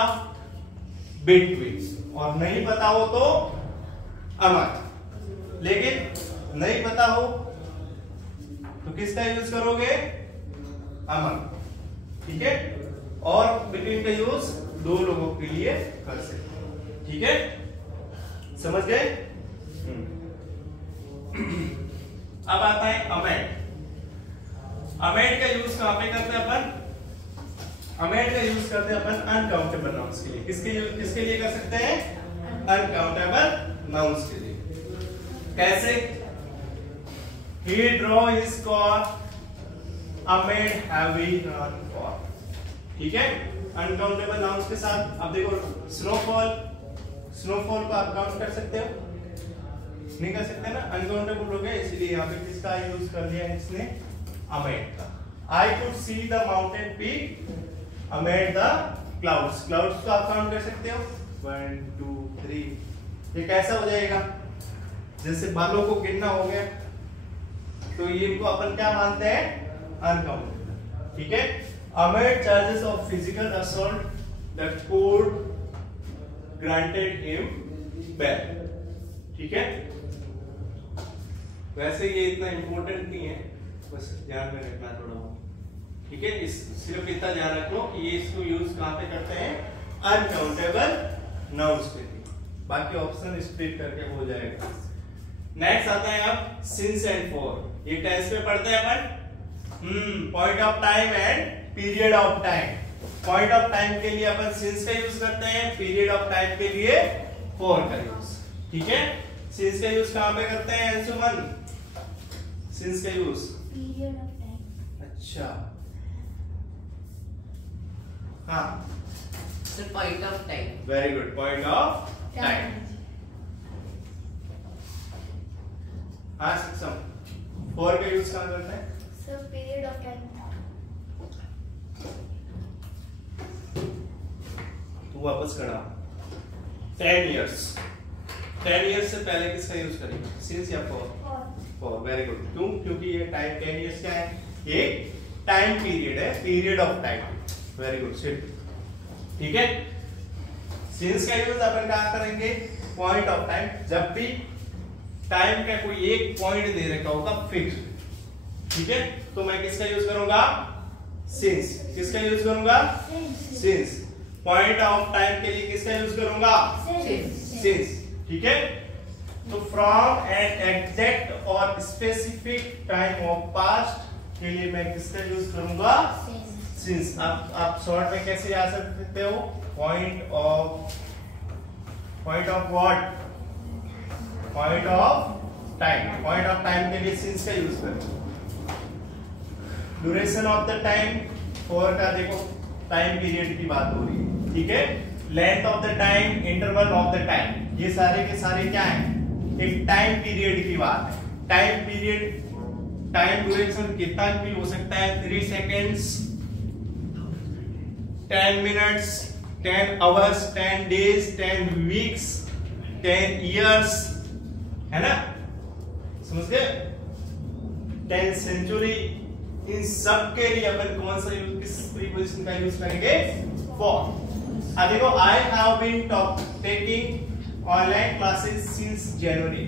बिटवीन, और नहीं पता हो तो अमंग। लेकिन नहीं पता हो तो किसका यूज करोगे, अमंग। ठीक है, और बिटवीन का यूज 2 लोगों के लिए कर सकते हैं। ठीक है, समझ गए? अब आता है अमेंड। अमेंड का यूज कहां पे करते हैं अपन, अमेंड का यूज करते हैं अपन अनकाउंटेबल नाउन्स के लिए। किसके लिए कर सकते हैं, अनकाउंटेबल नाउन्स के लिए। कैसे, he draw his car, amend heavy run for. ठीक है, अनकाउंटेबल नाउन्स के साथ। अब देखो स्नोफॉल, स्नोफॉल को आप काउंट कर सकते हो, नहीं कर सकते ना, अनकाउंटेबल हो गया, इसलिए यहाँ पे किसका यूज कर लिया है इसने, अमेड का। I could see the mountain peak amid the clouds. Clouds को आप काउंट कर सकते हो, 1 2 3। ये कैसा हो जाएगा, जैसे बालों को गिनना हो गया, तो ये इनको अपन क्या मानते हैं, अनकाउंटेबल। ठीक है, amid charges of physical assault the court granted him bail. ठीक है, वैसे ये इतना इंपॉर्टेंट नहीं है, बस ध्यान में रखना थोड़ा। ठीक है, इस सिर्फ इतना ध्यान रखो कि ये इसको यूज कहां पे करते हैं, अनकाउंटेबल नाउन्स पे। बाकी ऑप्शन स्प्लिट करके हो जाएगा। नेक्स्ट आता है अब सिंस एंड फॉर। ये टेंस में पढ़ते हैं अपन, point of time and period of time. Point of time के लिए अपन सिंस का यूज करते हैं, पीरियड ऑफ टाइम के लिए फॉर का यूज। ठीक है, सिंस का यूज कहां पे करते हैं अंशुमन, सिंस का यूज पीरियड ऑफ टाइम। अच्छा, हाँ, point of time. Very good, point of time. हाँ सक्षम, फॉर का यूज कहां करते हैं, सर पीरियड ऑफ टाइम। तू वापस करा, 10 इयर्स। 10 इयर्स से पहले किसका यूज करेंगे, सिंस या फॉर, फॉर। वेरी गुड, क्यों, क्योंकि ये टाइम 10 इयर्स क्या है, ये टाइम पीरियड है, period of time. Very good, sit. ठीक है, सिंस का यूज अपन कहाँ करेंगे, पॉइंट ऑफ टाइम, जब भी टाइम का कोई एक पॉइंट दे रखा होगा फिक्स, ठीक है, तो मैं किसका यूज करूंगा, सिंस। किसका यूज करूंगा, सिंस। पॉइंट ऑफ टाइम के लिए किसका यूज करूंगा, सिंस, ठीक है। तो फ्रॉम एन एग्जैक्ट और स्पेसिफिक टाइम ऑफ पास्ट के लिए मैं किसका यूज करूंगा, सिंस। आप शॉर्ट में कैसे आ सकते हो, point of what, point of time. Point of time के लिए सिंस का यूज करें। Duration of the time, four का देखो टाइम पीरियड की बात हो रही है, ठीक है। Length of the time, interval of the time, ये सारे के सारे क्या है, एक टाइम पीरियड की बात है। टाइम पीरियड, टाइम ड्यूरेशन कितना भी हो सकता है, 3 seconds, 10 minutes, 10 hours, 10 days, 10 weeks, 10 years, है ना, समझ गए, 10 सेंचुरी। इन सब के लिए अपन कौन सा यूज, किस प्रीपोजिशन का यूज करेंगे, फॉर। अब देखो, I have been taking online classes since January.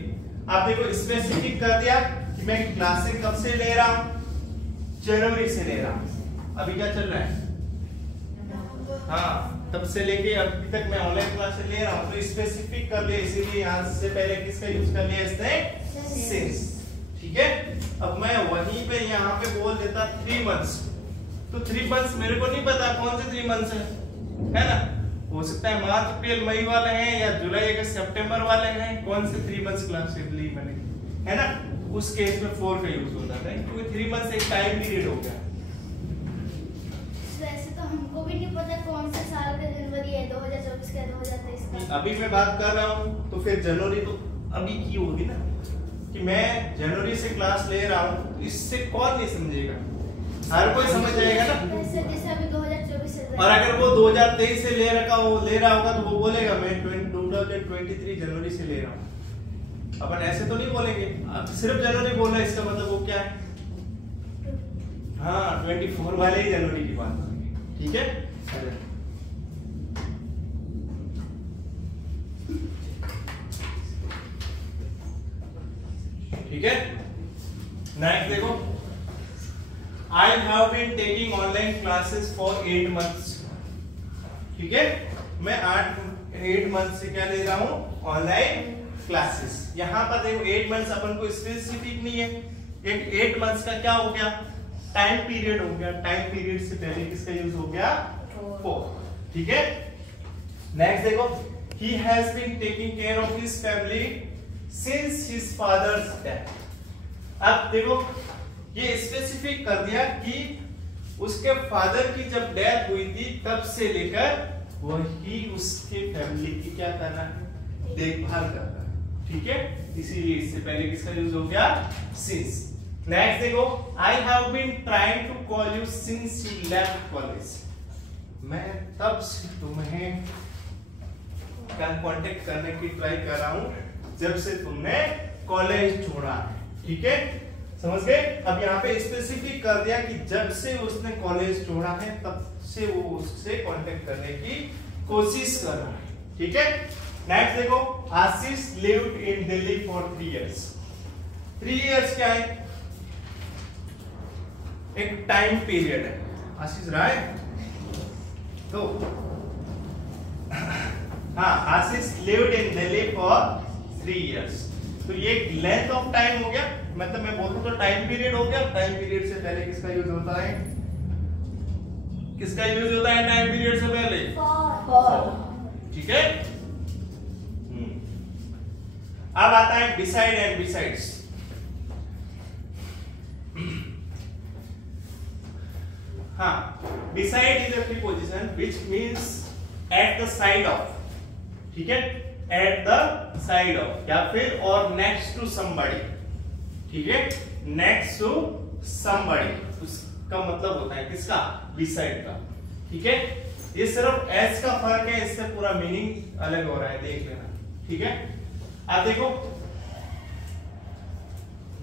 आप देखो स्पेसिफिक कर दिया कि मैं क्लासेस कब से ले रहा हूं, जनवरी से ले रहा हूं। अभी क्या चल रहा है, हाँ, तब से लेके अभी तक मैं ऑनलाइन क्लासेस ले रहा हूं, तो स्पेसिफिक कर लिया, इसीलिए यहां से पहले किसका यूज कर लिया इसने, सिंस, ठीक है। अब मैं वहीं पे यहाँ पे बोल देता 3 मंथ्स, तो 3 मंथ्स मेरे को नहीं पता कौन से 3 मंथ्स है ना, हो सकता है मार्च अप्रैल मई वाले हैं या जुलाई अगस्त सितंबर वाले हैं, कौन से 3 मंथ्स क्लास ली मैंने, है ना, उस केस में 4 का यूज होता है, क्योंकि 3 मंथ्स एक टाइम पीरियड हो गया। वैसे तो हमको भी नहीं पता कौन से साल का जनवरी है, 2024 का 2023 का। अभी मैं बात कर रहा हूँ, तो फिर जनवरी तो अभी की होगी ना, कि मैं जनवरी से क्लास ले रहा हूँ, इससे कौन नहीं समझेगा, हर कोई समझ जाएगा ना। जैसे अभी 2024 चल रहा है, और अगर वो 2023 से ले रहा होगा तो वो बोलेगा मैं 2023 जनवरी से ले रहा हूँ। अपन ऐसे तो नहीं बोलेंगे, अब सिर्फ जनवरी बोल रहा है, इसका मतलब वो क्या है, हाँ 24 वाले ही जनवरी की बात करेंगे, ठीक है। ठीक है, नेक्स्ट देखो, I have been taking online classes for 8 months, ठीक है, मैं 8 मंथ से क्या ले रहा हूं, ऑनलाइन क्लासेस। यहां पर देखो 8 मंथ्स अपन को स्पेसिफिक नहीं है, एक 8 मंथ्स का क्या हो गया, टाइम पीरियड हो गया, टाइम पीरियड से पहले किसका यूज हो गया, 4, ठीक है। नेक्स्ट देखो, he has been taking care of his family since his father's death। अब देखो ये स्पेसिफिक कर दिया कि उसके फादर की जब डेथ हुई थी तब से लेकर वही उसके फैमिली की क्या करना है, देखभाल करना है, ठीक है, इसीलिए इससे पहले किसका यूज हो गया, सिंस। नेक्स्ट देखो, I have been trying to call you since you left college. मैं तब से तुम्हें कांटेक्ट करने की ट्राई कर रहा हूं जब से तुमने कॉलेज छोड़ा है, ठीक है, समझ गए। अब यहाँ पे स्पेसिफिक कर दिया कि जब से उसने कॉलेज छोड़ा है तब से वो उससे कांटेक्ट करने की कोशिश कर रहा है, ठीक है। नेक्स्ट देखो, Ashish lived in Delhi for 3 years. 3 years क्या है, एक टाइम पीरियड है, आशीष रहा है तो हाँ, Ashish lived in Delhi for 3 years, तो ये लेंथ ऑफ टाइम हो गया, मतलब मैं बोलूं तो टाइम पीरियड हो गया। टाइम पीरियड से पहले किसका यूज होता है, किसका यूज होता है टाइम पीरियड से पहले, ठीक है। अब आता है बिसाइड एंड बिसाइड्स। हाँ, beside is a preposition which means at the side of, ठीक है, एट द साइड ऑफ या फिर और नेक्स्ट टू समबडी, ठीक है, नेक्स्ट टू समबडी, उसका मतलब होता है किसका, बिसाइड का, ठीक है। ये सिर्फ एस का फर्क है, इससे पूरा मीनिंग अलग हो रहा है, देख लेना, ठीक है। अब देखो,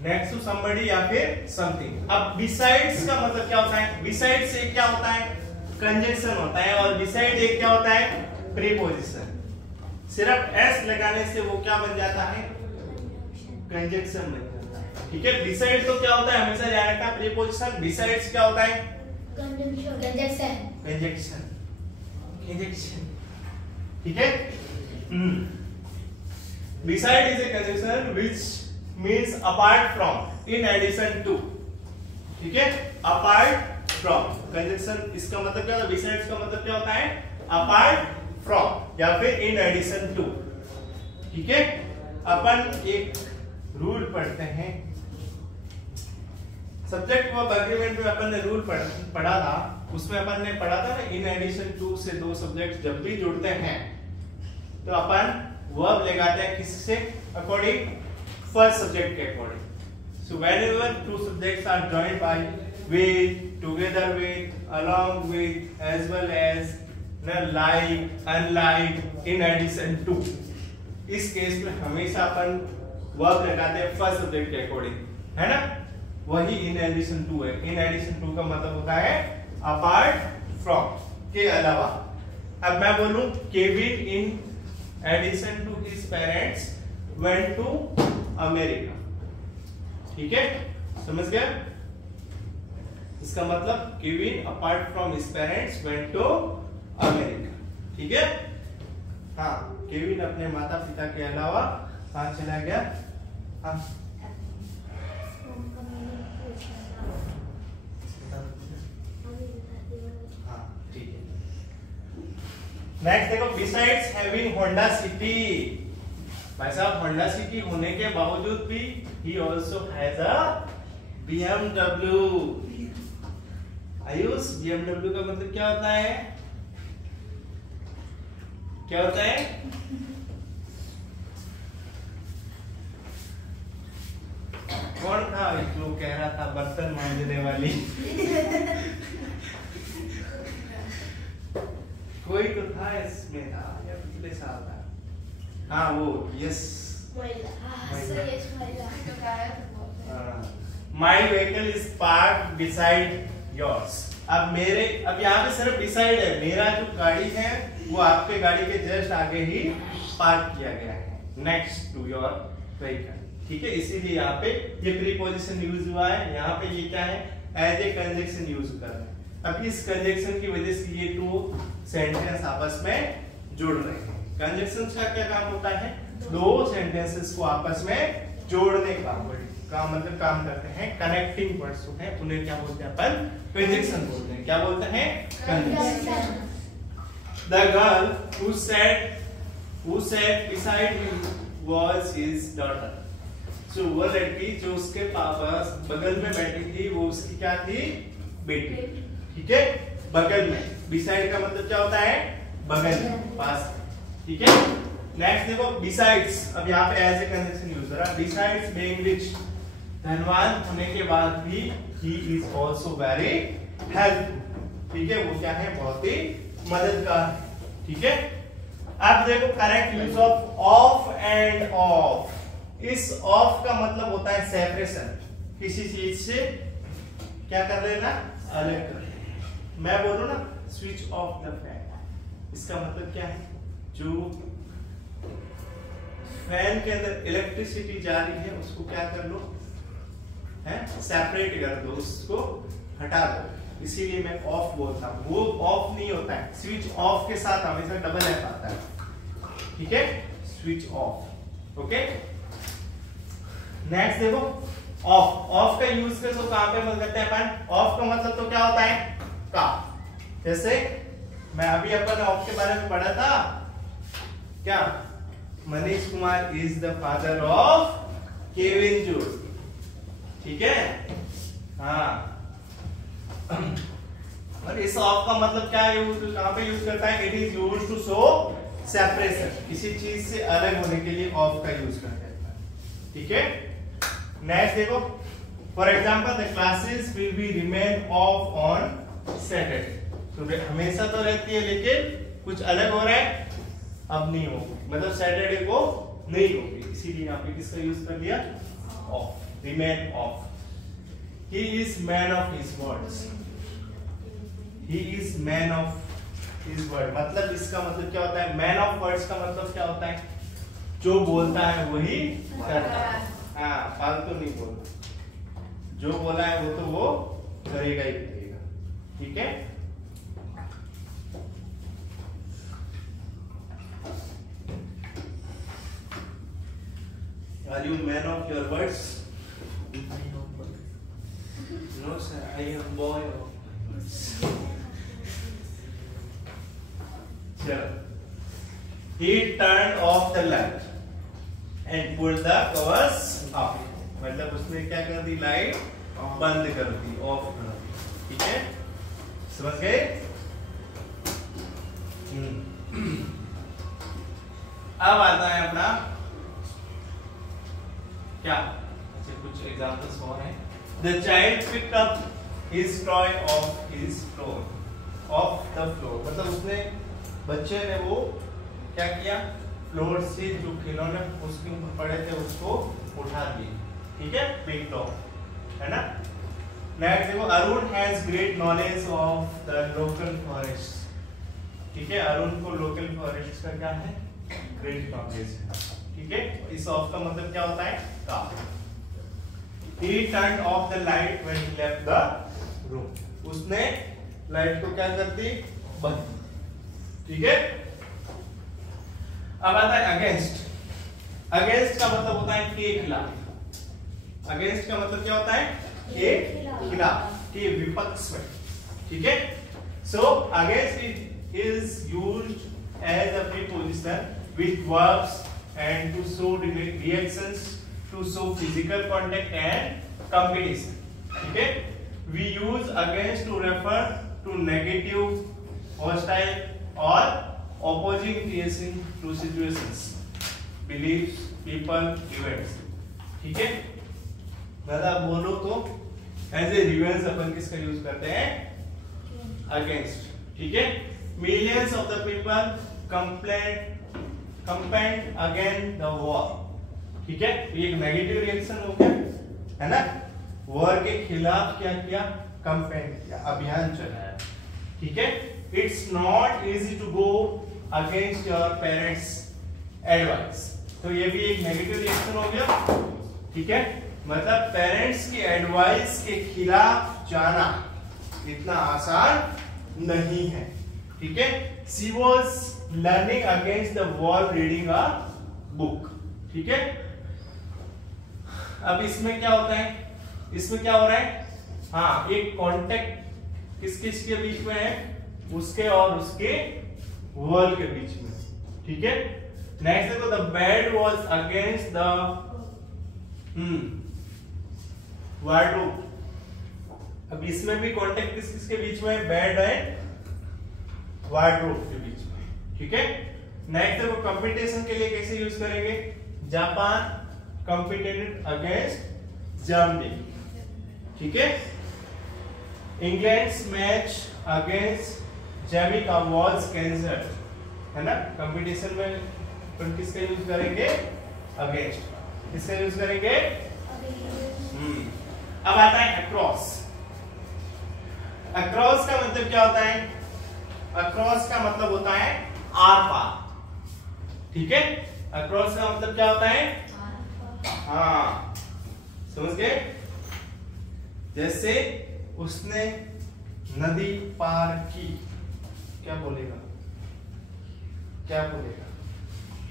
नेक्स्ट टू समबडी या फिर समथिंग। अब बिसाइड्स का मतलब क्या होता है, बिसाइड से क्या होता है, कंजंक्शन होता है, और बिसाइड एक क्या होता है, प्रीपोजिशन। सिर्फ एस लगाने से वो क्या बन जाता है, कंजक्शन बन जाता है। ठीक है, बिसाइड तो क्या होता है, हमेशा याद रखना प्रीपोजिशन, बिसाइड्स क्या होता है, कंजक्शन। Conjunction, conjunction. ठीक है, beside is a conjunction which means apart from, in addition to। ठीक है, apart from conjunction, इसका मतलब क्या होता है, besides का मतलब क्या होता है, apart from या फिर in addition to। ठीक है, अपन एक रूल पढ़ते हैं, सब्जेक्ट वर्ब एग्रीमेंट में अपन ने रूल पढ़ा था, उसमें अपन ने पढ़ा था ना, इन एडिशन टू से दो सब्जेक्ट जब भी जुड़ते हैं तो अपन वर्ब लगाते हैं किससे, अकॉर्डिंग फर्स्ट सब्जेक्ट के according. So whenever two subjects are joined by, with, together with, along with, as well as, like, unlike, in addition to, इस केस में हमेशा अपन वर्ब लगाते हैं फर्स्ट सब्जेक्ट के अकॉर्डिंग, है ना, वही इन एडिशन टू है। इन एडिशन टू का मतलब होता है अपार्ट फ्रॉम, के अलावा। अब मैं बोलूं Kevin in addition to his parents went to America. ठीक है, समझ गया, इसका मतलब Kevin apart from his parents went to America. ठीक है, हाँ, केविन अपने माता पिता के अलावा कहां चला गया, हाँ नेक्स्ट देखो, बिसाइड्स हैविंग होंडा सिटी, भाई साहब होंडा सिटी होने के बावजूद भी ही also has a BMW। Ayush, BMW का मतलब क्या होता है, क्या होता है, कौन था जो कह रहा था बर्तन मांजने वाली कोई तो था इसमें, था या पिछले साल था, हाँ वो, yes, my vehicle is park beside yours. अब मेरे, अब यहाँ पे सिर्फ डिसाइड है, मेरा जो गाड़ी है वो आपके गाड़ी के जस्ट आगे ही पार्क किया गया है, नेक्स्ट टू योर व्हीकल। ठीक है, इसीलिए यहाँ पे ये प्रीपोजिशन यूज हुआ है, यहाँ पे ये क्या है, एज ए कंजक्शन यूज कर रहे हैं। अब इस कंजक्शन की वजह से ये टू सेंटेंस आपस में जुड़ रहे हैं। कंजक्शन का क्या काम होता है, दो सेंटेंसेस को आपस में जोड़ने का मतलब काम करते हैं, कनेक्टिंग वर्ड्स जो हैं उन्हें क्या बोलते हैं अपन, कंजक्शन बोलते हैं। क्या बोलते हैं, conjunction. The girl who sat beside him was his daughter। So वो लड़की जो उसके पास बगल में बैठी थी वो उसकी क्या थी, बेटी। ठीक है, बगल में, बिसाइड का मतलब क्या होता है, बगल में, पास। ठीक है, नेक्स्ट देखो बिसाइड्स, अब यहाँ पे एज ए कंजक्शन यूज हो रहा है, बिसाइड्स बीइंग रिच, धनवान होने के बाद भी he is also very helpful. ठीक है, वो क्या है, बहुत ही मददगार। ठीक है, अब देखो correct use of end of. इस ऑफ का मतलब होता है सेपरेशन, किसी चीज से क्या कर लेना, अलग कर लेना। मैं बोलूं ना स्विच ऑफ द फैन, इसका मतलब क्या है, जो फैन के अंदर इलेक्ट्रिसिटी जा रही है उसको क्या कर लो, है सेपरेट कर दो, उसको हटा दो, इसीलिए मैं ऑफ बोलता हूं। वो ऑफ नहीं होता है, स्विच ऑफ के साथ हमेशा डबल एफ आता है। ठीक है, स्विच ऑफ। ओके, नेक्स्ट देखो ऑफ। ऑफ का यूज कर तो कहां पे मतलब करते हैं अपन, ऑफ का मतलब तो क्या होता है, का। जैसे मैं अभी अपन ऑफ के बारे में पढ़ा था, क्या, Manish Kumar is the father of Kevin Jude. ठीक है, हाँ, और इस ऑफ का मतलब क्या यूज, कहां पे यूज करता है, it is used to show separation, किसी चीज से अलग होने के लिए ऑफ का यूज करते हैं। ठीक है, नेक्स्ट देखो, for example the classes will be remain of on Saturday. तो हमेशा तो रहती है, लेकिन कुछ अलग हो रहा है, अब नहीं होगी, मतलब सैटरडे को नहीं होगी, इसीलिए यहाँ पे किसका यूज कर दिया, of, remain of. He is man of his words. He is man of his word, मतलब इसका मतलब क्या होता है, मैन ऑफ वर्ड्स का मतलब क्या होता है, जो बोलता है वही करता है। हाँ, फालतू नहीं बोलता, जो बोला है वो तो वो करेगा ही करेगा। ठीक है, are you man of your words? No sir, I am boy of words. चलो, he turned off the light and pulled the covers up, मतलब उसने क्या कर दी, लाइट बंद कर दी, ऑफ कर दी। ठीक है, समझ गए? अब आता है अपना क्या, अच्छा कुछ एग्जांपल्स और हैं। The child picked up his toy off his floor, off the floor, मतलब उसने, बच्चे ने वो क्या किया, फ्लोर से जो खिलौने उसके ऊपर पड़े थे उसको उठा दिए। ठीक है, पिक्ड ऑफ, है ना। नेक्स्ट देखो, Arun has great knowledge of the local forest. ठीक है, अरुण को लोकल फॉरेस्ट का क्या है, ग्रेट नॉलेज है। ठीक है, इस ऑफ का मतलब क्या होता है, का। He turned off the light when he left the room, उसने लाइट को क्या कर दी, बंद। ठीक है, अब आता है अगेंस्ट। अगेंस्ट का मतलब होता है के खिलाफ। अगेंस्ट का मतलब क्या होता है, के खिलाफ, के विपक्ष में। ठीक है, so against is used as a preposition with verbs and to show reactions, to show physical contact and competition. ठीक है, we use against to refer to negative, hostile or opposing facing to situations, beliefs, people, events। ठीक है, मतलब बोलो तो as a रिवेंस अपन किसका use करते हैं, अगेंस्ट। ठीक है, millions of the people complaint against the war. ठीक है, ये एक नेगेटिव रिएक्शन हो गया, है ना। वॉर के खिलाफ क्या किया, कंप्लेंट किया, अभियान चलाया। ठीक है, it's not easy to go against your parents advice, तो ये भी एक नेगेटिव रिएक्शन हो गया। ठीक है, मतलब पेरेंट्स की एडवाइस के खिलाफ जाना इतना आसान नहीं है। ठीक है, she was learning against the wall reading a book. ठीक है, अब इसमें क्या होता है, इसमें क्या हो रहा है, हाँ, एक कॉन्टेक्ट किस किस के बीच में है, उसके और उसके वॉल के बीच में। ठीक है, नेक्स्ट देखो, the bed was against the wardrobe. अब इसमें भी कॉन्टेक्ट किस किस के बीच में है, बेड एंड वार्डरोब के बीच में। ठीक है, नेक्स्ट देखो, कंपटीशन के लिए कैसे यूज करेंगे, जापान कंपीटेड अगेंस्ट जर्मनी। ठीक है, England match against Jamaica was cancelled, है ना। कंपटीशन में अपन किसका यूज करेंगे, अगेंस्ट। किसका यूज करेंगे, अब आता है अक्रॉस। अक्रॉस का मतलब क्या होता है, अक्रॉस का मतलब होता है आर पार। ठीक है, अक्रॉस का मतलब क्या होता है, हाँ, समझ गए। जैसे उसने नदी पार की, क्या बोलेगा, क्या बोलेगा,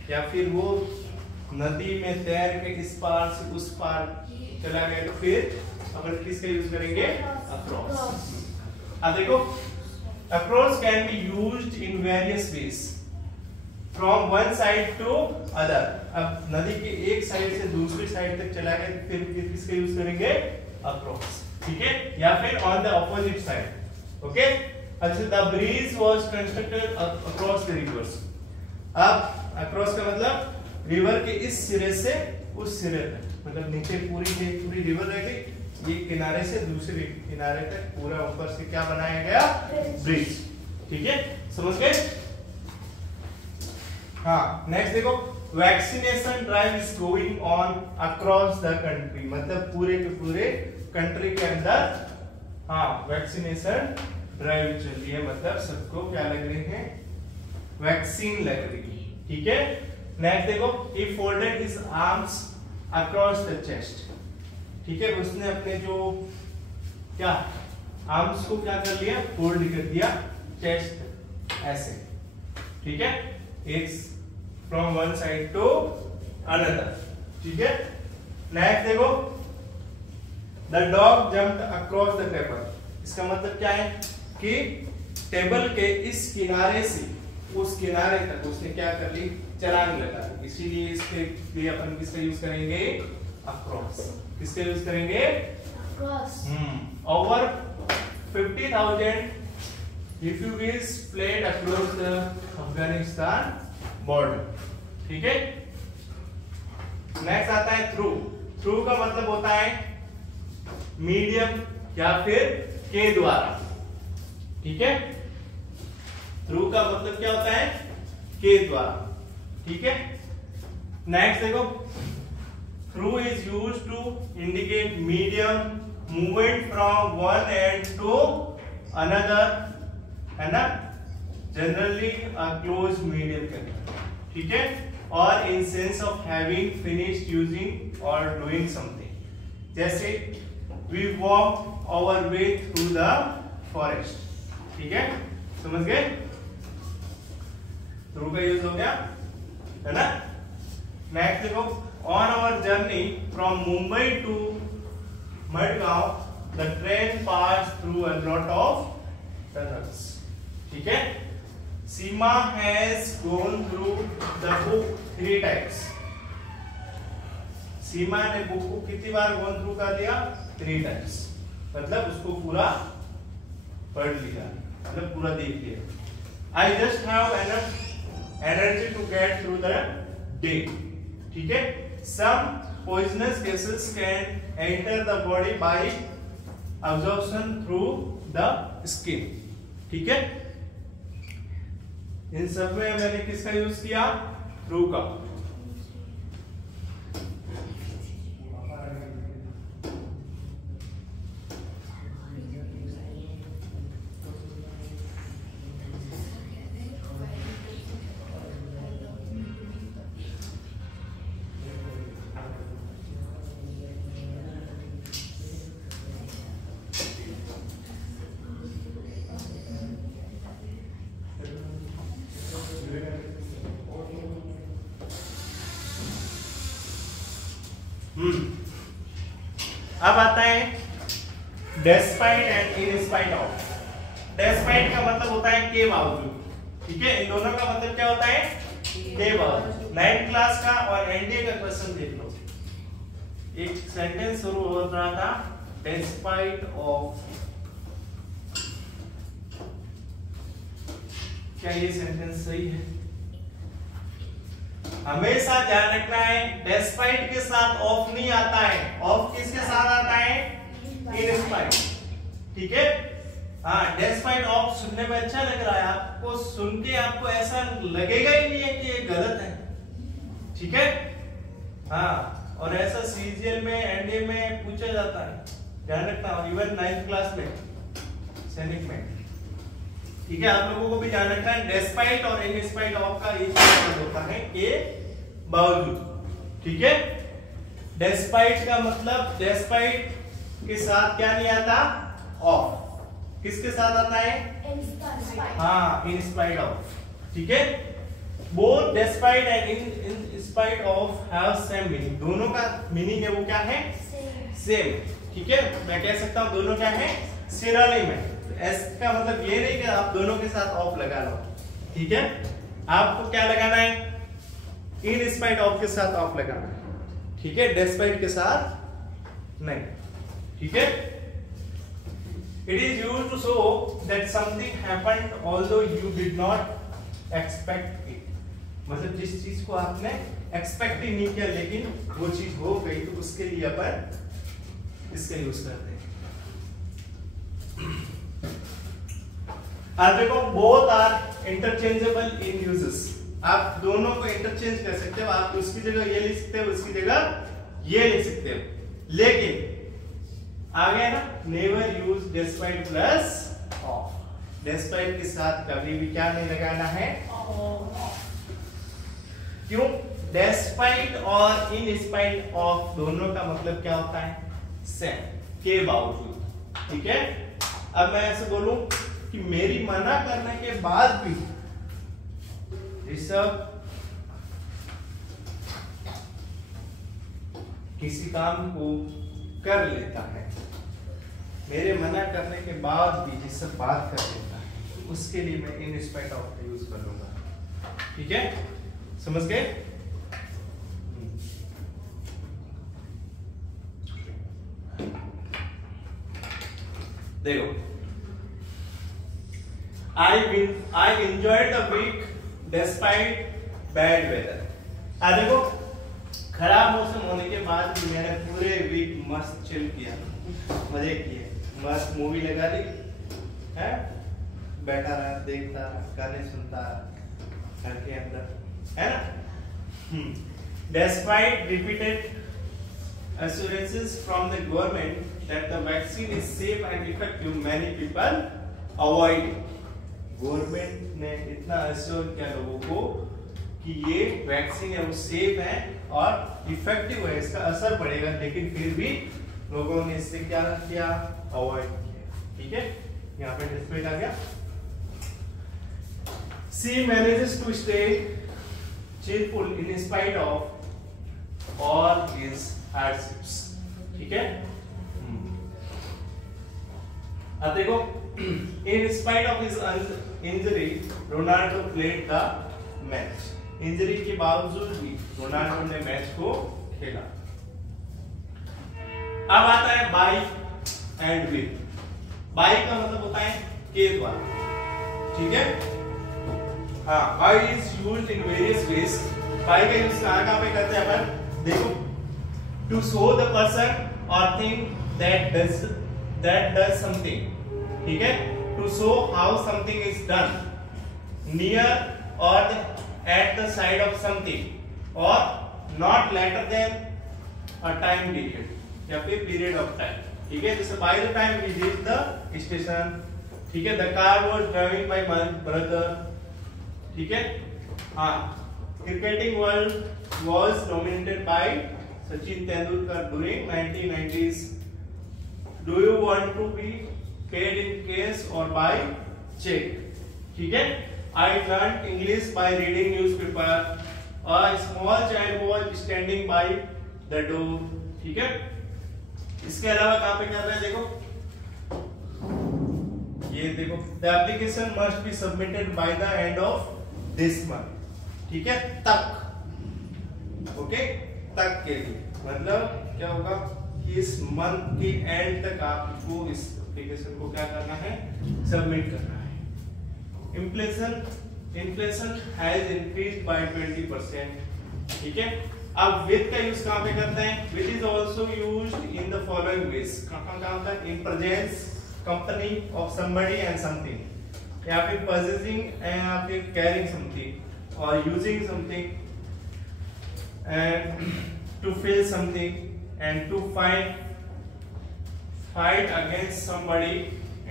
या फिर वो नदी में तैर के इस पार से उस पार चला गया, तो फिर अपन किसका यूज करेंगे, अक्रॉस। अब देखो, across can be used in various ways from one side to other. अब नदी के एक साइड से दूसरी साइड तक चला गया, तो फिर किसका यूज करेंगे, अक्रॉस। ठीक है, या फिर on the opposite side. Okay, अच्छा, the bridge was constructed across the rivers. अब अक्रॉस का मतलब रिवर के इस सिरे से उस सिरे तक, मतलब नीचे पूरी रिवर रह गई, एक किनारे से दूसरे किनारे तक पूरा ऊपर से क्या बनाया गया, ब्रिज। ठीक है, समझ गए। हाँ, नेक्स्ट देखो, vaccination drive is going on across the country, मतलब पूरे के पूरे कंट्री के अंदर, हाँ, वैक्सीनेशन ड्राइव चल रही है, मतलब सबको क्या लग रही है, वैक्सीन लग रही है। ठीक है, नेक्स्ट देखो, he folded his arms across the chest। ठीक है, उसने अपने जो क्या आर्म्स को क्या कर लिया, फोल्ड कर दिया चेस्ट ऐसे। ठीक है, it's from one side to another. ठीक है, नेक्स्ट देखो, the dog jumped across the table. इसका मतलब क्या है कि टेबल के इस किनारे से उस किनारे तक उसने क्या कर ली, छलांग लगा ली। इसीलिए इसके लिए अपन किसका यूज करेंगे, अक्रॉस। किसका यूज करेंगे, cross. Over 50,000 refugees fled across the Afghanistan border। ठीक है, नेक्स्ट आता है थ्रू। थ्रू का मतलब होता है मीडियम या फिर के द्वारा। ठीक है, थ्रू का मतलब क्या होता है, के द्वारा। ठीक है, नेक्स्ट देखो, through is used to indicate medium movement from one end to another, है ना, जनरली अ क्लोज मीडियम के अंदर। ठीक है, और in sense of having finished using or doing something, जैसे we walk our way through the forest. ठीक है, समझ गए, थ्रू का यूज हो गया, है ना। नेक्स्ट देखो, on our journey from Mumbai to Madgaon the train pass through a lot of tunnels. ठीक है, Seema has gone through the book 3 times. Seema ने बुक को कितनी बार गॉन थ्रू कर दिया, 3 टाइम्स, मतलब उसको पूरा पढ़ लिया, मतलब पूरा देख लिया। I just have enough energy to get through the day. ठीक है, some poisonous gases can enter the body by absorption through the skin। ठीक है, इन सब में मैंने किसका यूज किया, थ्रू का। अब आता है despite and in spite of. Despite का मतलब होता है के बावजूद। ठीक है, इन दोनों का मतलब क्या होता है, के बावजूद। 9th क्लास का और एनडीए का क्वेश्चन देख लो, एक सेंटेंस शुरू हो रहा था डेस्पाइट ऑफ। क्या ये सेंटेंस सही है? हमेशा ध्यान रखना है, डेस्पाइट के साथ ऑफ नहीं आता है, ऑफ किसके साथ आता है, इन स्पाइट। ठीक है, हाँ, डेस्पाइट ऑफ सुनने में अच्छा लग रहा है, आपको सुन के आपको ऐसा लगेगा ही नहीं है कि ये गलत है। ठीक है, हाँ, और ऐसा सीजीएल में एनडीए में पूछा जाता है, ध्यान रखना, इवन 9th क्लास में सैनिक में। ठीक है, आप लोगों को भी ध्यान रखना है, डेस्पाइट और इन स्पाइट ऑफ का एक मतलब होता है के बावजूद। ठीक है, डेस्पाइट का मतलब डेस्पाइट के साथ क्या नहीं आता, ऑफ। किसके साथ आता है, हाँ, इन स्पाइट ऑफ। ठीक है, both despite and in spite of have same meaning. दोनों का मीनिंग है वो क्या है, सेम। ठीक है, मैं कह सकता हूं दोनों क्या है, सिनोनिम है। एस का मतलब ये नहीं कि आप दोनों के साथ ऑफ लगा लो। ठीक है, आपको क्या लगाना है, इन स्पाइट ऑफ के साथ ऑफ लगाना है। ठीक है, डेस्पाइट के साथ नहीं। ठीक है, it is used to show that something happened although you did not expect it. मतलब जिस चीज को आपने एक्सपेक्ट ही नहीं किया लेकिन वो चीज हो गई, तो उसके लिए अपन इसका यूज करते हैं। अब देखो, both are interchangeable in usages. आप दोनों को इंटरचेंज कर सकते हो, आप उसकी जगह ये लिख सकते हो, उसकी जगह ये लिख सकते हो। लेकिन आ गया ना, never use despite plus of. Despite के साथ कभी भी क्या नहीं लगाना है, क्यों? डेस्पाइट और इन स्पाइट ऑफ दोनों का मतलब क्या होता है? सेम, के बावजूद। ठीक है, अब मैं ऐसे बोलूं कि मेरी मना करने के बाद भी ऋषभ किसी काम को कर लेता है, मेरे मना करने के बाद भी ऋषभ बात कर लेता है, उसके लिए मैं इन स्पाइट ऑफ का यूज कर लूंगा। ठीक है, समझ गए? देखो, I enjoyed the week despite bad weather। देखो, खराब मौसम होने के बाद भी मैंने पूरे वीक मस्त चिल किया, मजे किए, मस्त मूवी लगा दी है, बैठा रहा, देखता रहा, गाने सुनता रहा घर के अंदर, है ना? Despite repeated assurances from the government that the vaccine is safe and effective, many people avoid it। Government ने इतना अश्योर किया लोगों को कि ये वैक्सीन है वो सेफ है और इफेक्टिव है, इसका असर पड़ेगा, लेकिन फिर भी लोगों ने इससे क्या किया? अवॉइड किया। ठीक है, यहाँ पे डिस्प्ले आ गया। She manages to stay cheerful in spite of all his hardships। ठीक है, अब देखो, in spite of his injury, Ronaldo played the match। Injury के बावजूद भी रोनाल्डो ने मैच को खेला। अब आता है बाय एंड विथ। बाय का मतलब होता है के द्वारा। ठीक है, हाँ, by is used in various ways. By का यूज कहां पे करते हैं अपन? देखो, to show the person or thing that does something। ठीक है, to show how something is done near or at the side of something or not later than a time period या फिर period of time। ठीक है, जैसे by the time we reach the station। ठीक है, the car was driven by my brother। ठीक है, हाँ, cricketing world was dominated by Sachin Tendulkar during 1990s। Do you want to be paid in cash or by check? ठीक है, I learned English by reading newspaper। A small child was standing by the door। ठीक है, इसके अलावा कहाँ पे कर रहे हैं? देखो, ये देखो, the application must be submitted by the end of this month। ठीक है, तक, ओके, तक के लिए मतलब क्या होगा कि इस मंथ के एंड तक आपको इस एप्लीकेशन को क्या करना है? सबमिट करना है। Inflation has increased by 20%। ठीक है, अब विद का यूज कहां पे करते हैं? With is also used in the following ways. कहां तक? In presence company of somebody and something, या फिर परचेजिंग या फिर carrying something or using something and to feel something and to fight against somebody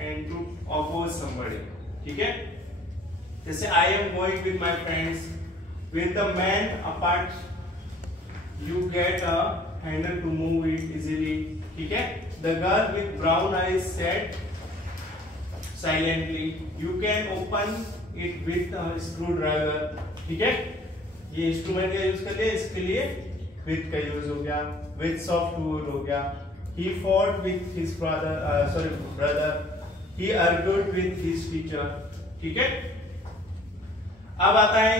and to oppose somebody। ठीक है, जैसे I am going with my friends, with the man apart you get a handle to move it easily। ठीक है, the girl with brown eyes said silently, you can open it with a screwdriver। ठीक है, ये instrument का use कर लिया, इसके लिए with का यूज हो गया, with soft tool हो गया। He fought with his brother, he argued with his teacher। ठीक है, अब आता है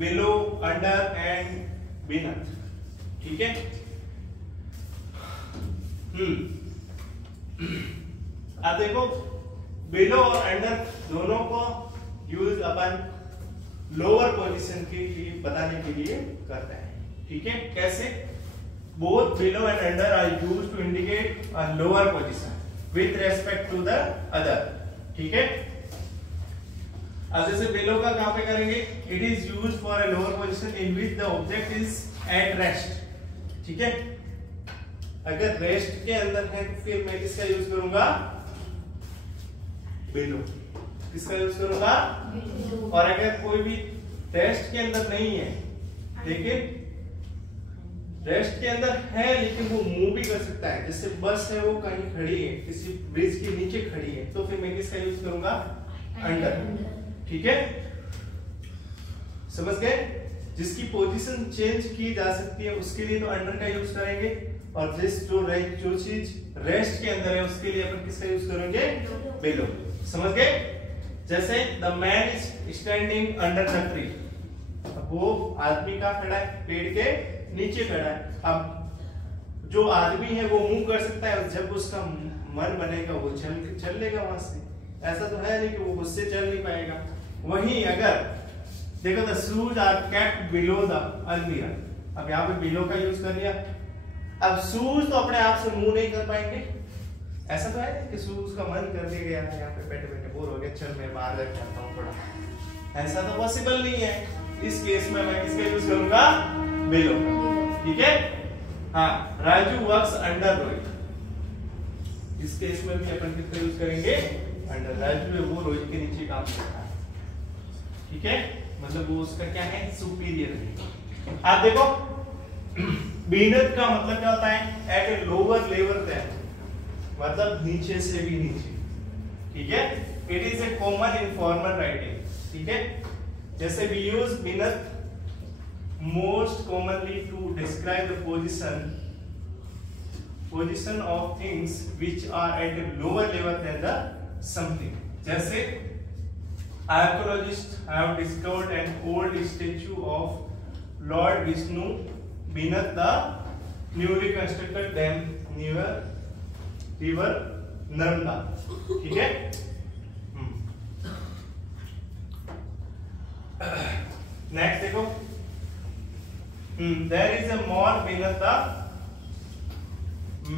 below, under and beneath। ठीक है, अब देखो, below और under दोनों को यूज अपन लोअर पोजीशन के लिए बताने के लिए करते हैं। ठीक है, कैसे? both below and under are used to indicate a lower position with respect to the other। ठीक है, अब जैसे below का कहां पे करेंगे? it is used for a lower position in which the object is at rest। ठीक है, अगर रेस्ट के अंदर है तो फिर मैं किसका यूज करूंगा? below। किसका यूज करूंगा? और अगर कोई भी रेस्ट के अंदर नहीं है, लेकिन रेस्ट के अंदर है लेकिन वो मूव भी कर सकता है, जैसे बस है वो कहीं खड़ी है, किसी ब्रिज के नीचे खड़ी है, तो फिर मैं किसका यूज करूंगा? अंडर। ठीक है, समझ गए? जिसकी पोजीशन चेंज की जा सकती है उसके लिए तो अंडर का यूज करेंगे, और जो चीज रेस्ट के अंदर है उसके लिए अपन किसका यूज करेंगे? बिलो। समझ गए? जैसे the man is standing under the tree, वो आदमी का खड़ा है, पेड़ के नीचे खड़ा है। अब जो आदमी है वो मूव कर सकता है, जब उसका मन बनेगा वो चल लेगा वहां से, ऐसा तो है नहीं कि वो उससे चल नहीं पाएगा। वहीं अगर देखो the shoes are kept below the अलमीरा, अब यहाँ पे बिलो का यूज कर लिया। अब शूज तो अपने आप से मूव नहीं कर पाएंगे, ऐसा तो है नहीं कि शूज का मन कर दिया गया है, यहाँ पे बैठे बैठे बोर हो गया, चल मैं बाहर जाके आता हूँ थोड़ा, ऐसा तो पॉसिबल नहीं है। इस केस में मैं किसका यूज करूंगा? बिलो। ठीक है, हाँ, राजू वर्क्स अंडर रोहित, इस केस में भी अपन किसका यूज करेंगे? अंडर। राजू है वो रोहित के नीचे काम करता है, ठीक है, मतलब वो उसका क्या है? सुपीरियर है। आप देखो बीनथ का मतलब क्या होता है? At a lower level then, मतलब नीचे से भी नीचे। ठीक है, it is a common informal writing. ठीक है, जैसे we use beneath most commonly to describe the position of things which are at a lower level than the something. जैसे archaeologists have discovered an old statue of Lord Vishnu beneath the newly constructed dam near river Narmada. ठीक है, next देखो, there is a mall beneath the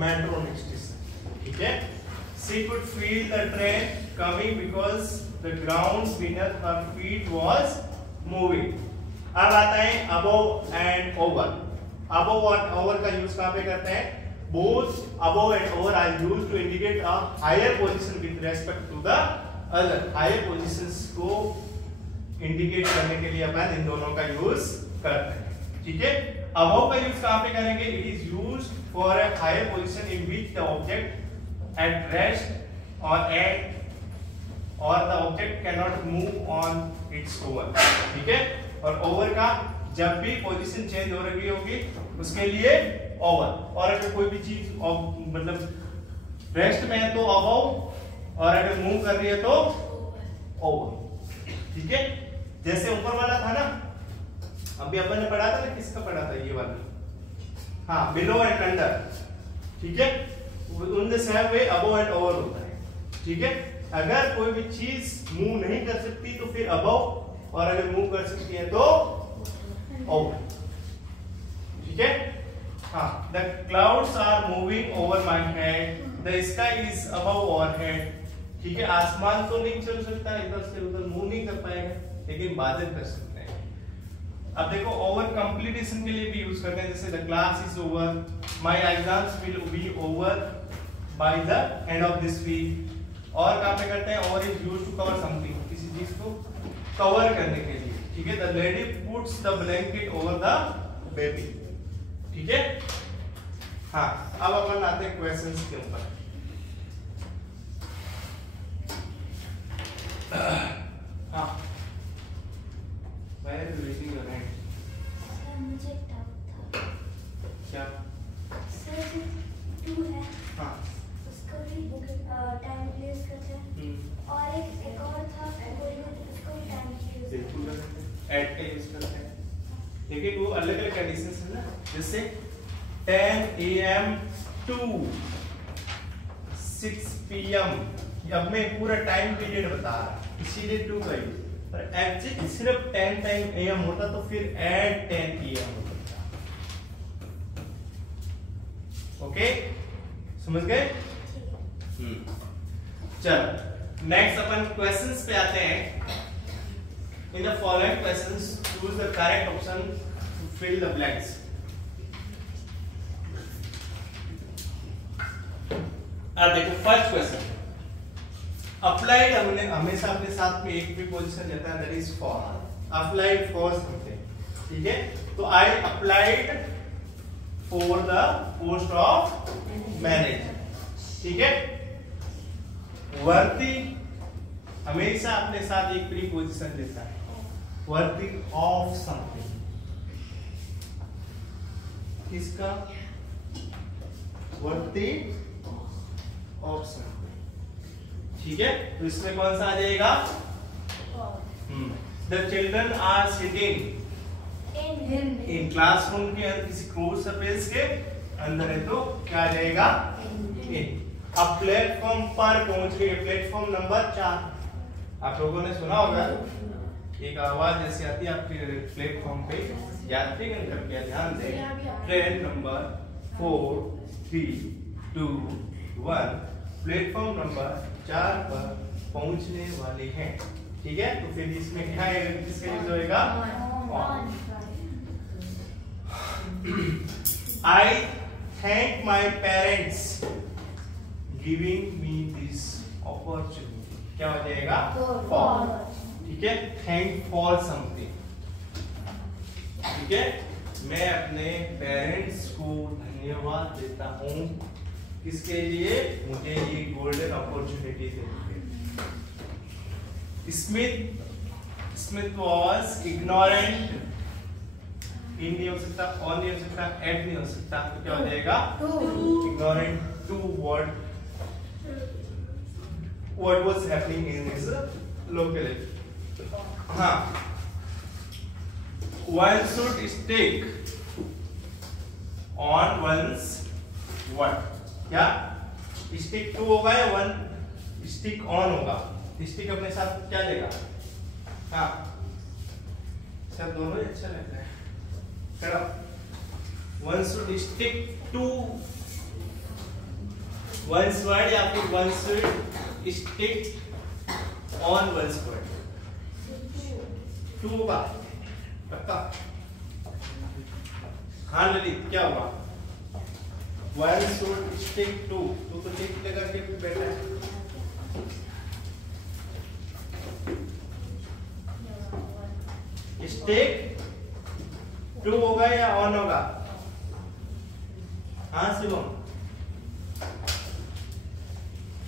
metro station. ठीक है, she could feel the train coming because the ground beneath her feet was moving. अब आता है above and over. above और over का यूज कहाँ पे करते हैं? both above and over are used to indicate a higher position with respect to the other. higher positions को indicate करने के लिए अपन इन दोनों का यूज करते हैं। ठीक है, above का यूज कहां पे करेंगे? It is used for a higher position in which the object at rest और the object can not move on its over. ठीक है, और ओवर का जब भी पोजीशन चेंज हो रही होगी उसके लिए ओवर, और अगर कोई भी चीज मतलब रेस्ट में है तो अबव, और अगर मूव कर रही है तो ओवर। ठीक है, जैसे ऊपर वाला था ना, अभी अपन ने पढ़ा था ना, किसका पढ़ा था? ये वाला, हाँ, बिलो एंड अंडर। ठीक है, उन the same way above and over होता है। ठीक है, अगर कोई भी चीज मूव नहीं कर सकती तो फिर अबव, और अगर मूव कर सकती है तो ओवर। ठीक है, हाँ, the clouds are moving over my head, the sky is above our head. ठीक है, आसमान तो नहीं चल सकता, इधर से उधर मूव नहीं कर पाएगा, लेकिन बादल कर सकते हैं। अब देखो ओवर कंप्लीटेशन के लिए भी यूज करते हैं, जैसे the class is over, my exams will be over by the end of this week. और कहां पे करते हैं? Over is used to cover something, किसी चीज को कवर करने के लिए। ठीक है, the lady puts the blanket over the baby. ठीक है, हाँ, अब अपन आते हैं क्वेश्चंस के ऊपर। हाँ, मुझे डाउट था। क्या? सर, 2 है, हाँ, उसको भी टाइम यूज करते हैं, और एक और था उसको भी टाइम यूज बिल्कुल करते हैं, ऐड का यूज करते हैं, लेकिन वो अलग अलग कंडीशंस है ना, जैसे 10 AM to 6 PM, अब मैं पूरा टाइम पीरियड बता रहा, इसीलिए 2 का यूज। पर एक्चुअली सिर्फ 10 टाइम AM होता तो फिर एट 10 PM होता। ओके, समझ गए? चलो नेक्स्ट अपन क्वेश्चंस पे आते हैं। In the following questions choose the correct option to fill the blanks. अब देखो फर्स्ट क्वेश्चन, अप्लाइड हमने हमेशा अपने साथ में एक प्रीपोजिशन लेता है, that is for. Applied for something, ठीक है। तो I applied for the post of manager, ठीक है। वर्दी हमेशा अपने साथ एक प्रीपोजिशन लेता है, वर्दी ऑफ समथिंग। किसका? वर्दी ऑफ समथिंग, ठीक है। तो इसमें कौन सा आ जाएगा? The children are sitting in classroom के अंदर, किसी क्लोज स्पेस के अंदर है, तो क्या आ जाएगा? इन। अब प्लेटफॉर्म पर पहुंच गए, प्लेटफॉर्म नंबर 4। आप लोगों ने सुना होगा एक आवाज ऐसी आती है आपके प्लेटफॉर्म पे, यात्रीगण कृपया ध्यान दें, ट्रेन नंबर 4 3 2 1 प्लेटफॉर्म नंबर 4 पर पहुंचने वाले हैं, ठीक है। तो फिर इसमें क्या है, किसका यूज होएगा? On. I thank my parents giving me this opportunity. क्या हो जाएगा? For, ठीक है। Thank for something, ठीक है। मैं अपने पेरेंट्स को धन्यवाद देता हूँ, किसके लिए? मुझे ये गोल्डन अपॉर्चुनिटी देने के लिए। स्मिथ वॉज इग्नोरेंट, इन नहीं हो सकता, ऑन नहीं हो सकता, एट नहीं हो सकता, तो क्या हो जाएगा? Ignorant to what was happening in his locality. हाँ, one should stick on one's what? क्या stick to होगा या one stick on होगा? stick अपने साथ क्या लेगा? हाँ, सब दोनों ही अच्छा लग रहा है। one should stick to one's word या फिर one should stick on one's word। To होगा पक्का? हाँ ललित, क्या हुआ? one should stick to, तू तो टिक लगा के भी बैठा है। stick टू होगा या ऑन होगा? हाँ शिवम,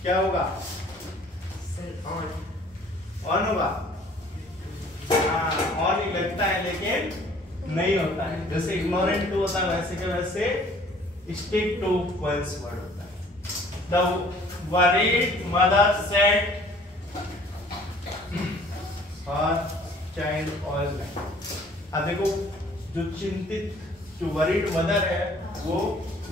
क्या होगा? ऑन होगा? हाँ, ऑन ही लगता है लेकिन नहीं होता है। जैसे इग्नोरेंट टू होता है वैसे के वैसे स्टिक टू वंस वर्ड होता है। The worried mother said her child all night. अब देखो, जो चिंतित, जो वरीड मदर है, वो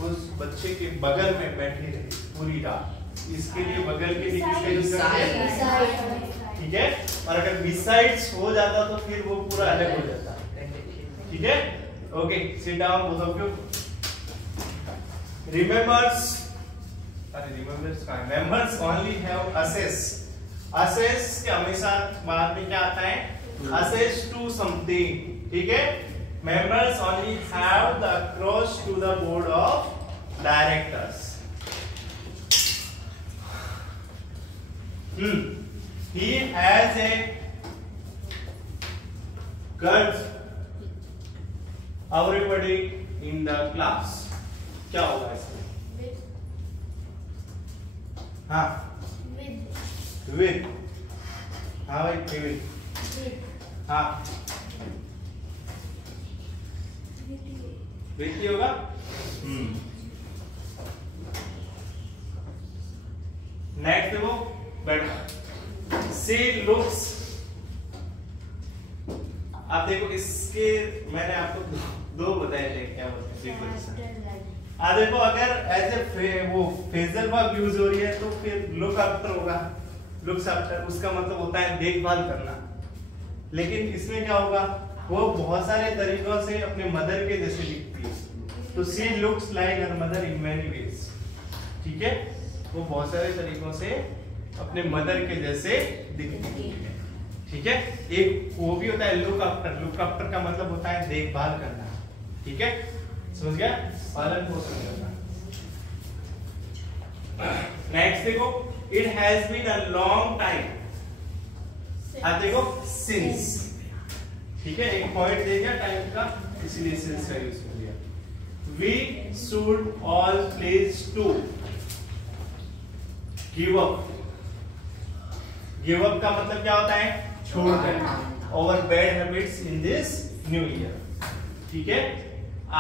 उस बच्चे के बगल में बैठी रही पूरी रात। इसके लिए बगल के लिए किसका यूज करते हैं? ठीक है। और अगर बिसाइड्स हो जाता तो फिर वो पूरा अलग हो जाता, ठीक है। Okay, sit down both of you. Members only have assess. Assess के हमेशा बाद में क्या आता है? असेस टू समथिंग, ठीक है। Members only have the across to the board of directors. He has a guts everybody in the class। क्या होगा इसमें? हाँ, with। हाँ भाई, with। हाँ, with ही होगा। नेक्स्ट देखो, बैठो। She looks, आप देखो इसके मैंने आपको दो बताए थे, क्या बोलते हैं। देखो, अगर एज ए वो फेजल वर्ब यूज हो रही है तो फिर लुक आफ्टर होगा। लुक्स आफ्टर उसका मतलब होता है देखभाल करना, लेकिन इसमें क्या होगा? वो बहुत सारे तरीकों से अपने मदर के जैसे दिखती है। तो she looks like her mother in many ways, ठीक है। वो बहुत सारे तरीकों से अपने मदर के जैसे दिखती है, ठीक है। एक वो भी होता है लुक आफ्टर। लुक आफ्टर का मतलब होता है देखभाल करना, ठीक है। समझ गया? पालन पोषण करना। नेक्स्ट देखो, it has been a long time. अब देखो सिंस, ठीक है, एक पॉइंट दे दिया टाइम का, इसलिए सिंस का यूज कर दिया। We should all please to give up. Give up का मतलब क्या होता है? छोड़ देना, over bad habits in this new year, ठीक है।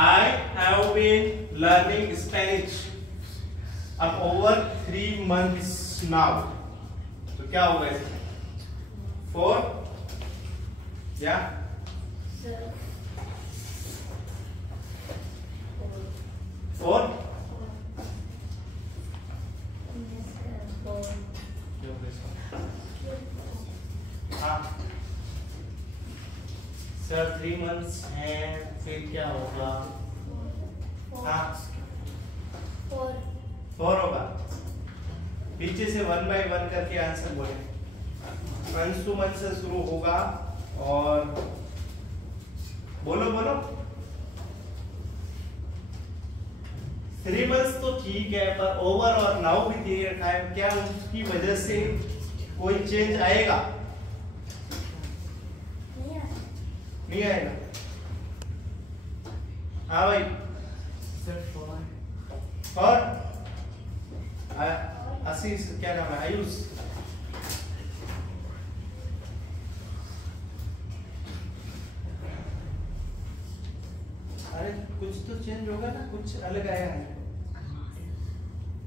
I have been learning Spanish अब over 3 months now, तो क्या होगा इसमें? 4 या 4 हाँ सर 3 months है, फिर क्या होगा? हाँ 4 होगा। पीछे से 1 by 1 करके आंसर बोले। अंशु मन से शुरू होगा और बोलो बोलो। 3 months तो ठीक है, पर ओवर और नाउ भी दे रखा है, क्या उसकी वजह से कोई चेंज आएगा? नहीं आएगा। हाँ भाई और आशीष, क्या नाम है? आयुष। अरे कुछ तो चेंज होगा ना, कुछ अलग आया है,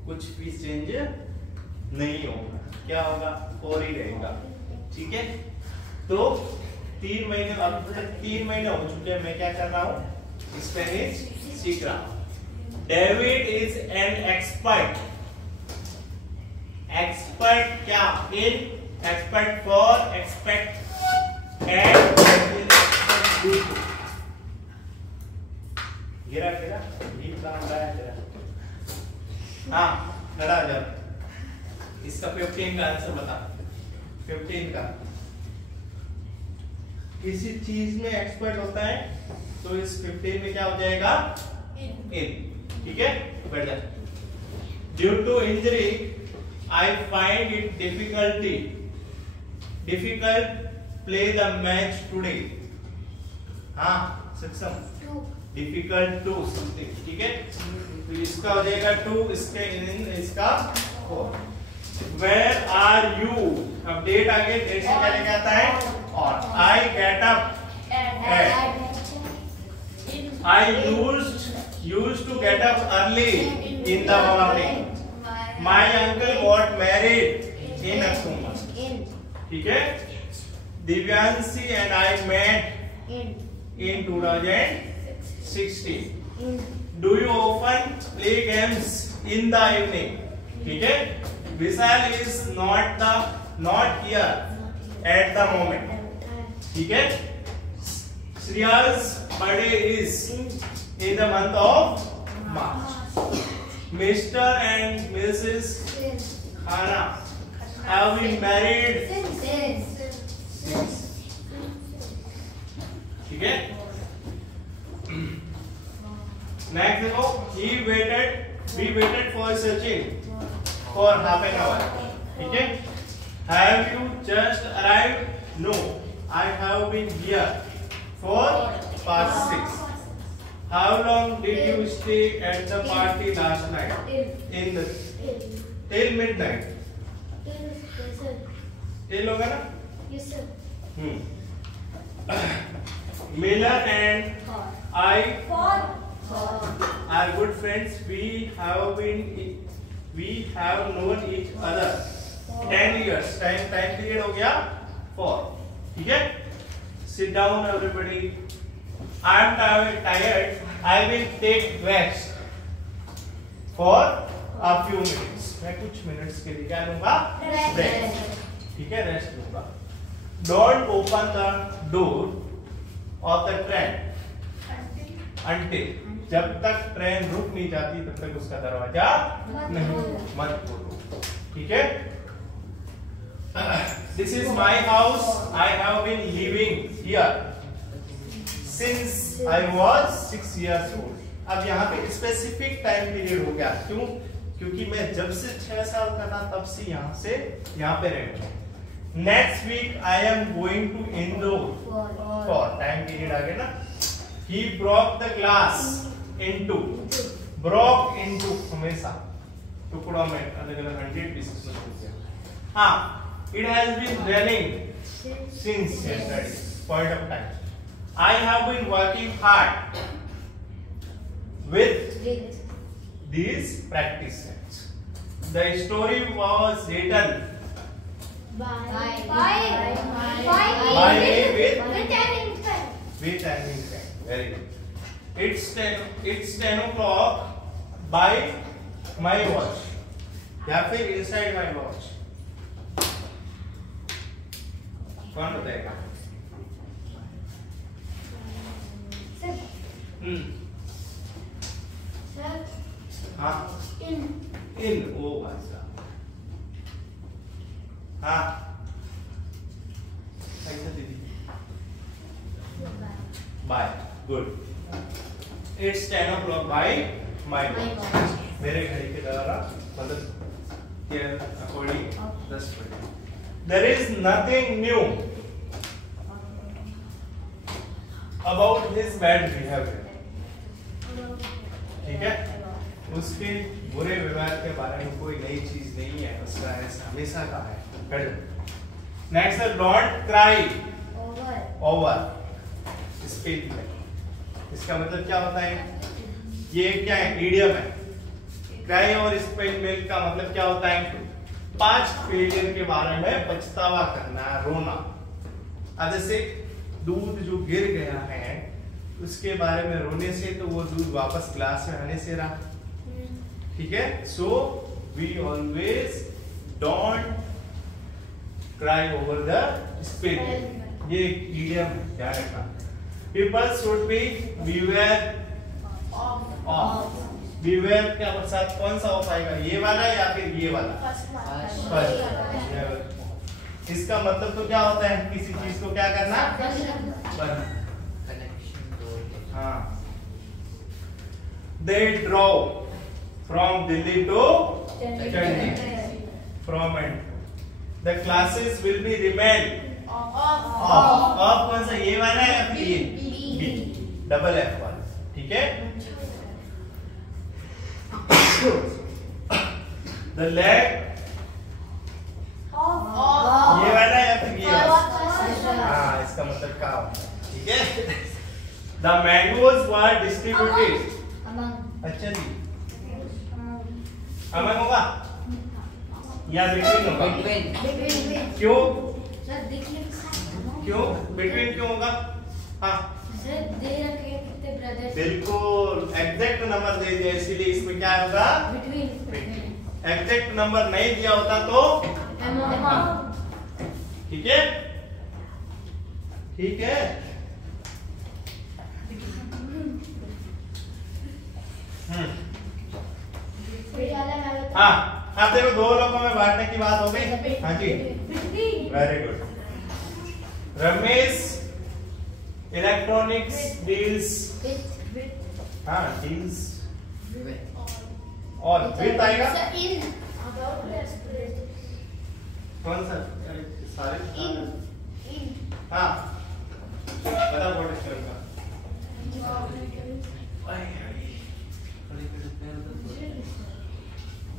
कुछ भी चेंज नहीं होगा। क्या होगा? 4 ही रहेगा, ठीक है। तो 3 महीने, अब तक 3 महीने हो चुके हैं, मैं क्या कर रहा हूँ? स्पेनिश सीख रहा हूँ। David is an expert. Expert क्या? इन, एक्सपर्ट फॉर, एक्सपेक्ट एंड गिरा गिरा ये काम रहा है तेरा। हाँ खड़ा आ जाओ। इसका 15 का आंसर बता। 15 का किसी चीज में एक्सपर्ट होता है तो इस 15 में क्या हो जाएगा? इन, ठीक है। बढ़ जा। Due to injury I find it difficult play the match today. हाँ सक्षम, डिफिकल्ट टू समथिंग, ठीक है। तो इसका हो जाएगा 2, इसका 4। Where are you? अब डेट आगे, डेट से क्या लेके आता है? और I get up at, I used to get up early in the morning. My uncle got married in October. ठीक है। Divyanshi and I met in 2016. Do you often play games in the evening? ठीक है। विशाल is not here at the moment. ठीक है। श्रेया's birthday is in the month of March. Mr. and Mrs. Khana have been married since. ठीक है। Next देखो, we waited for Sachin for half an hour. ठीक है। Have you just arrived? No, I have been here for past 6. How long did you stay at the party last night? Till midnight. Till होगा ना? Yes sir. Miller and I are good friends. We have known each other 10 years. Time period हो गया 4. ठीक है। Sit down everybody. I am tired. I will take rest for a few minutes. मैं कुछ minutes के लिए क्या लूंगा? Rest. ठीक है, रेस्ट लूंगा। Don't open the door of the train until, जब तक ट्रेन रुक नहीं जाती तब तक उसका दरवाजा मत खोलो। ठीक है। This is my house. I have been living here since I was 6 years old. अब यहाँ पे स्पेसिफिक टाइम पीरियड हो गया। क्यों? क्योंकि मैं जब से 6 साल का था तब से यहाँ से यहाँ पे रह रहा हूँ। Next week I am going to Indore for time period आ गया ना। He broke the glass into, broke into हमेशा टुकड़ों में अलग अलग 100 पीसेस में टूट गया। हाँ, it has been raining since yesterday point of time. I have been working hard with these practice sets. The story was written by me with an ink. Very good. It's 10 o'clock by my watch. या फिर inside my watch. कौन बताएगा? हाँ, इन ओ भाषा। हाँ, ऐसा दीदी। Bye, good. It's 10 o'clock by my watch. मेरे घड़ी के द्वारा मतलब के अकॉर्डिंग 10 बजे। There is nothing new about his bad behavior. ठीक है, उसके बुरे व्यवहार के बारे में कोई नई चीज नहीं है, उसका ऐसा हमेशा का है। नेक्स्ट है don't cry over spilled milk. इसका मतलब क्या होता है? ये क्या है? इडियम है। क्राई और स्पिल्ड मिल्क का मतलब क्या होता है? पास्ट फेलियर के बारे में पछतावा करना, रोना। अब जैसे दूध जो गिर गया है उसके बारे में रोने से तो वो दूध वापस ग्लास में आने से रहा। ठीक है, so we always don't cry over the spilled. ये इडियम है, ध्यान रखना। People should be beware of. Beware क्या साथ कौन सा ऑफ आएगा? ये वाला या फिर ये वाला? फर्स्ट। इसका मतलब तो क्या होता है? किसी चीज को क्या करना? बनना। हाँ, they drove from Delhi to Chandigarh. From and the classes will be remain off. कौन सा? ये वाला है या फिर ये? B. डबल F वाला। ठीक है। The leg ये वाला है या फिर ये वाला? हाँ, इसका मतलब क्या होता है? ठीक है। The mangoes were distributed. अच्छा जी, अमन होगा या बिटवीन होगा? क्यों? क्यों बिटवीन क्यों होगा? हाँ, बिल्कुल एग्जैक्ट नंबर दे दिया इसीलिए इसमें क्या होगा? एग्जैक्ट नंबर नहीं दिया होता तो? ठीक है, ठीक है। हाँ, अब देखो दो लोगों में बांटने की बात हो गई। हाँ जी, very good. Ramesh electronics deals, हाँ डील्स और विथ आएगा कौन सा? सारे हाँ, बता प्रोडक्शन का।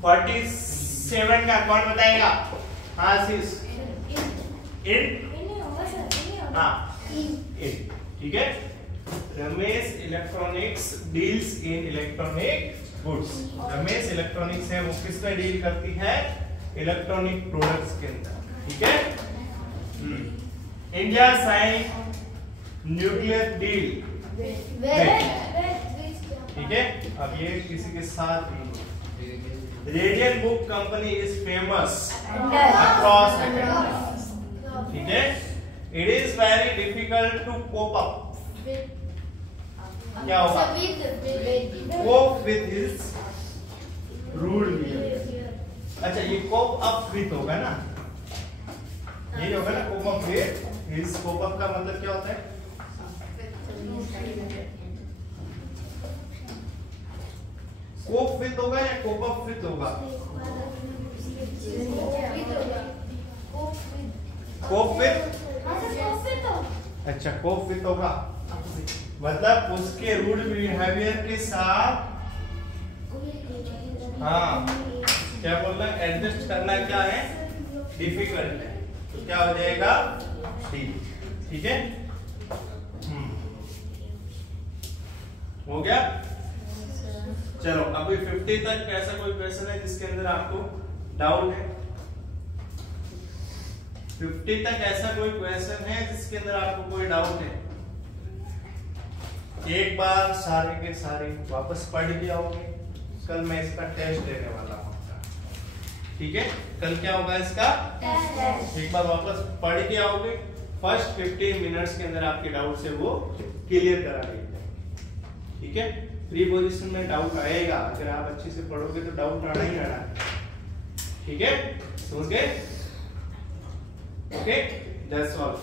47 का कौन बताएगा? हाँ शीश, इन हाँ इन। ठीक है, Ramesh electronics deals in electronic goods. Ramesh electronics है, वो किस में डील करती है? इलेक्ट्रॉनिक प्रोडक्ट्स के अंदर। ठीक है। India sign nuclear deal. ठीक है, अब ये किसी के साथ radian book company is famous across the country. ठीक है, it is very difficult to cope up. क्या होगा? Cope with his rude behaviour. अच्छा, ये कोप अप विद होगा ना, ये होगा ना cope up with his. Cope up का मतलब क्या होता है? कोप विथ होगा या कोप अप विथ होगा? कोप विथ, अच्छा कोप विथ होगा, मतलब उसके रूड बिहेवियर के साथ, हाँ क्या बोलना, एडजस्ट करना क्या है, डिफिकल्ट है, तो क्या हो जाएगा डी। ठीक है, हो गया। चलो अभी 50 तक ऐसा कोई क्वेश्चन है जिसके अंदर आपको डाउट है? 50 तक ऐसा कोई क्वेश्चन है जिसके अंदर आपको कोई डाउट है? एक बार सारे के सारे वापस पढ़ के आओगे, कल मैं इसका टेस्ट लेने वाला हूँ। ठीक है, कल क्या होगा इसका टेस्ट। एक बार वापस पढ़ के आओगे, फर्स्ट 15 मिनट्स के अंदर आपके डाउट से वो क्लियर करा देंगे। ठीक है, प्रीपोजिशन में डाउट आएगा, अगर आप अच्छे से पढ़ोगे तो डाउट आना ही आना है। ठीक है, समझ गए? Okay, that's all.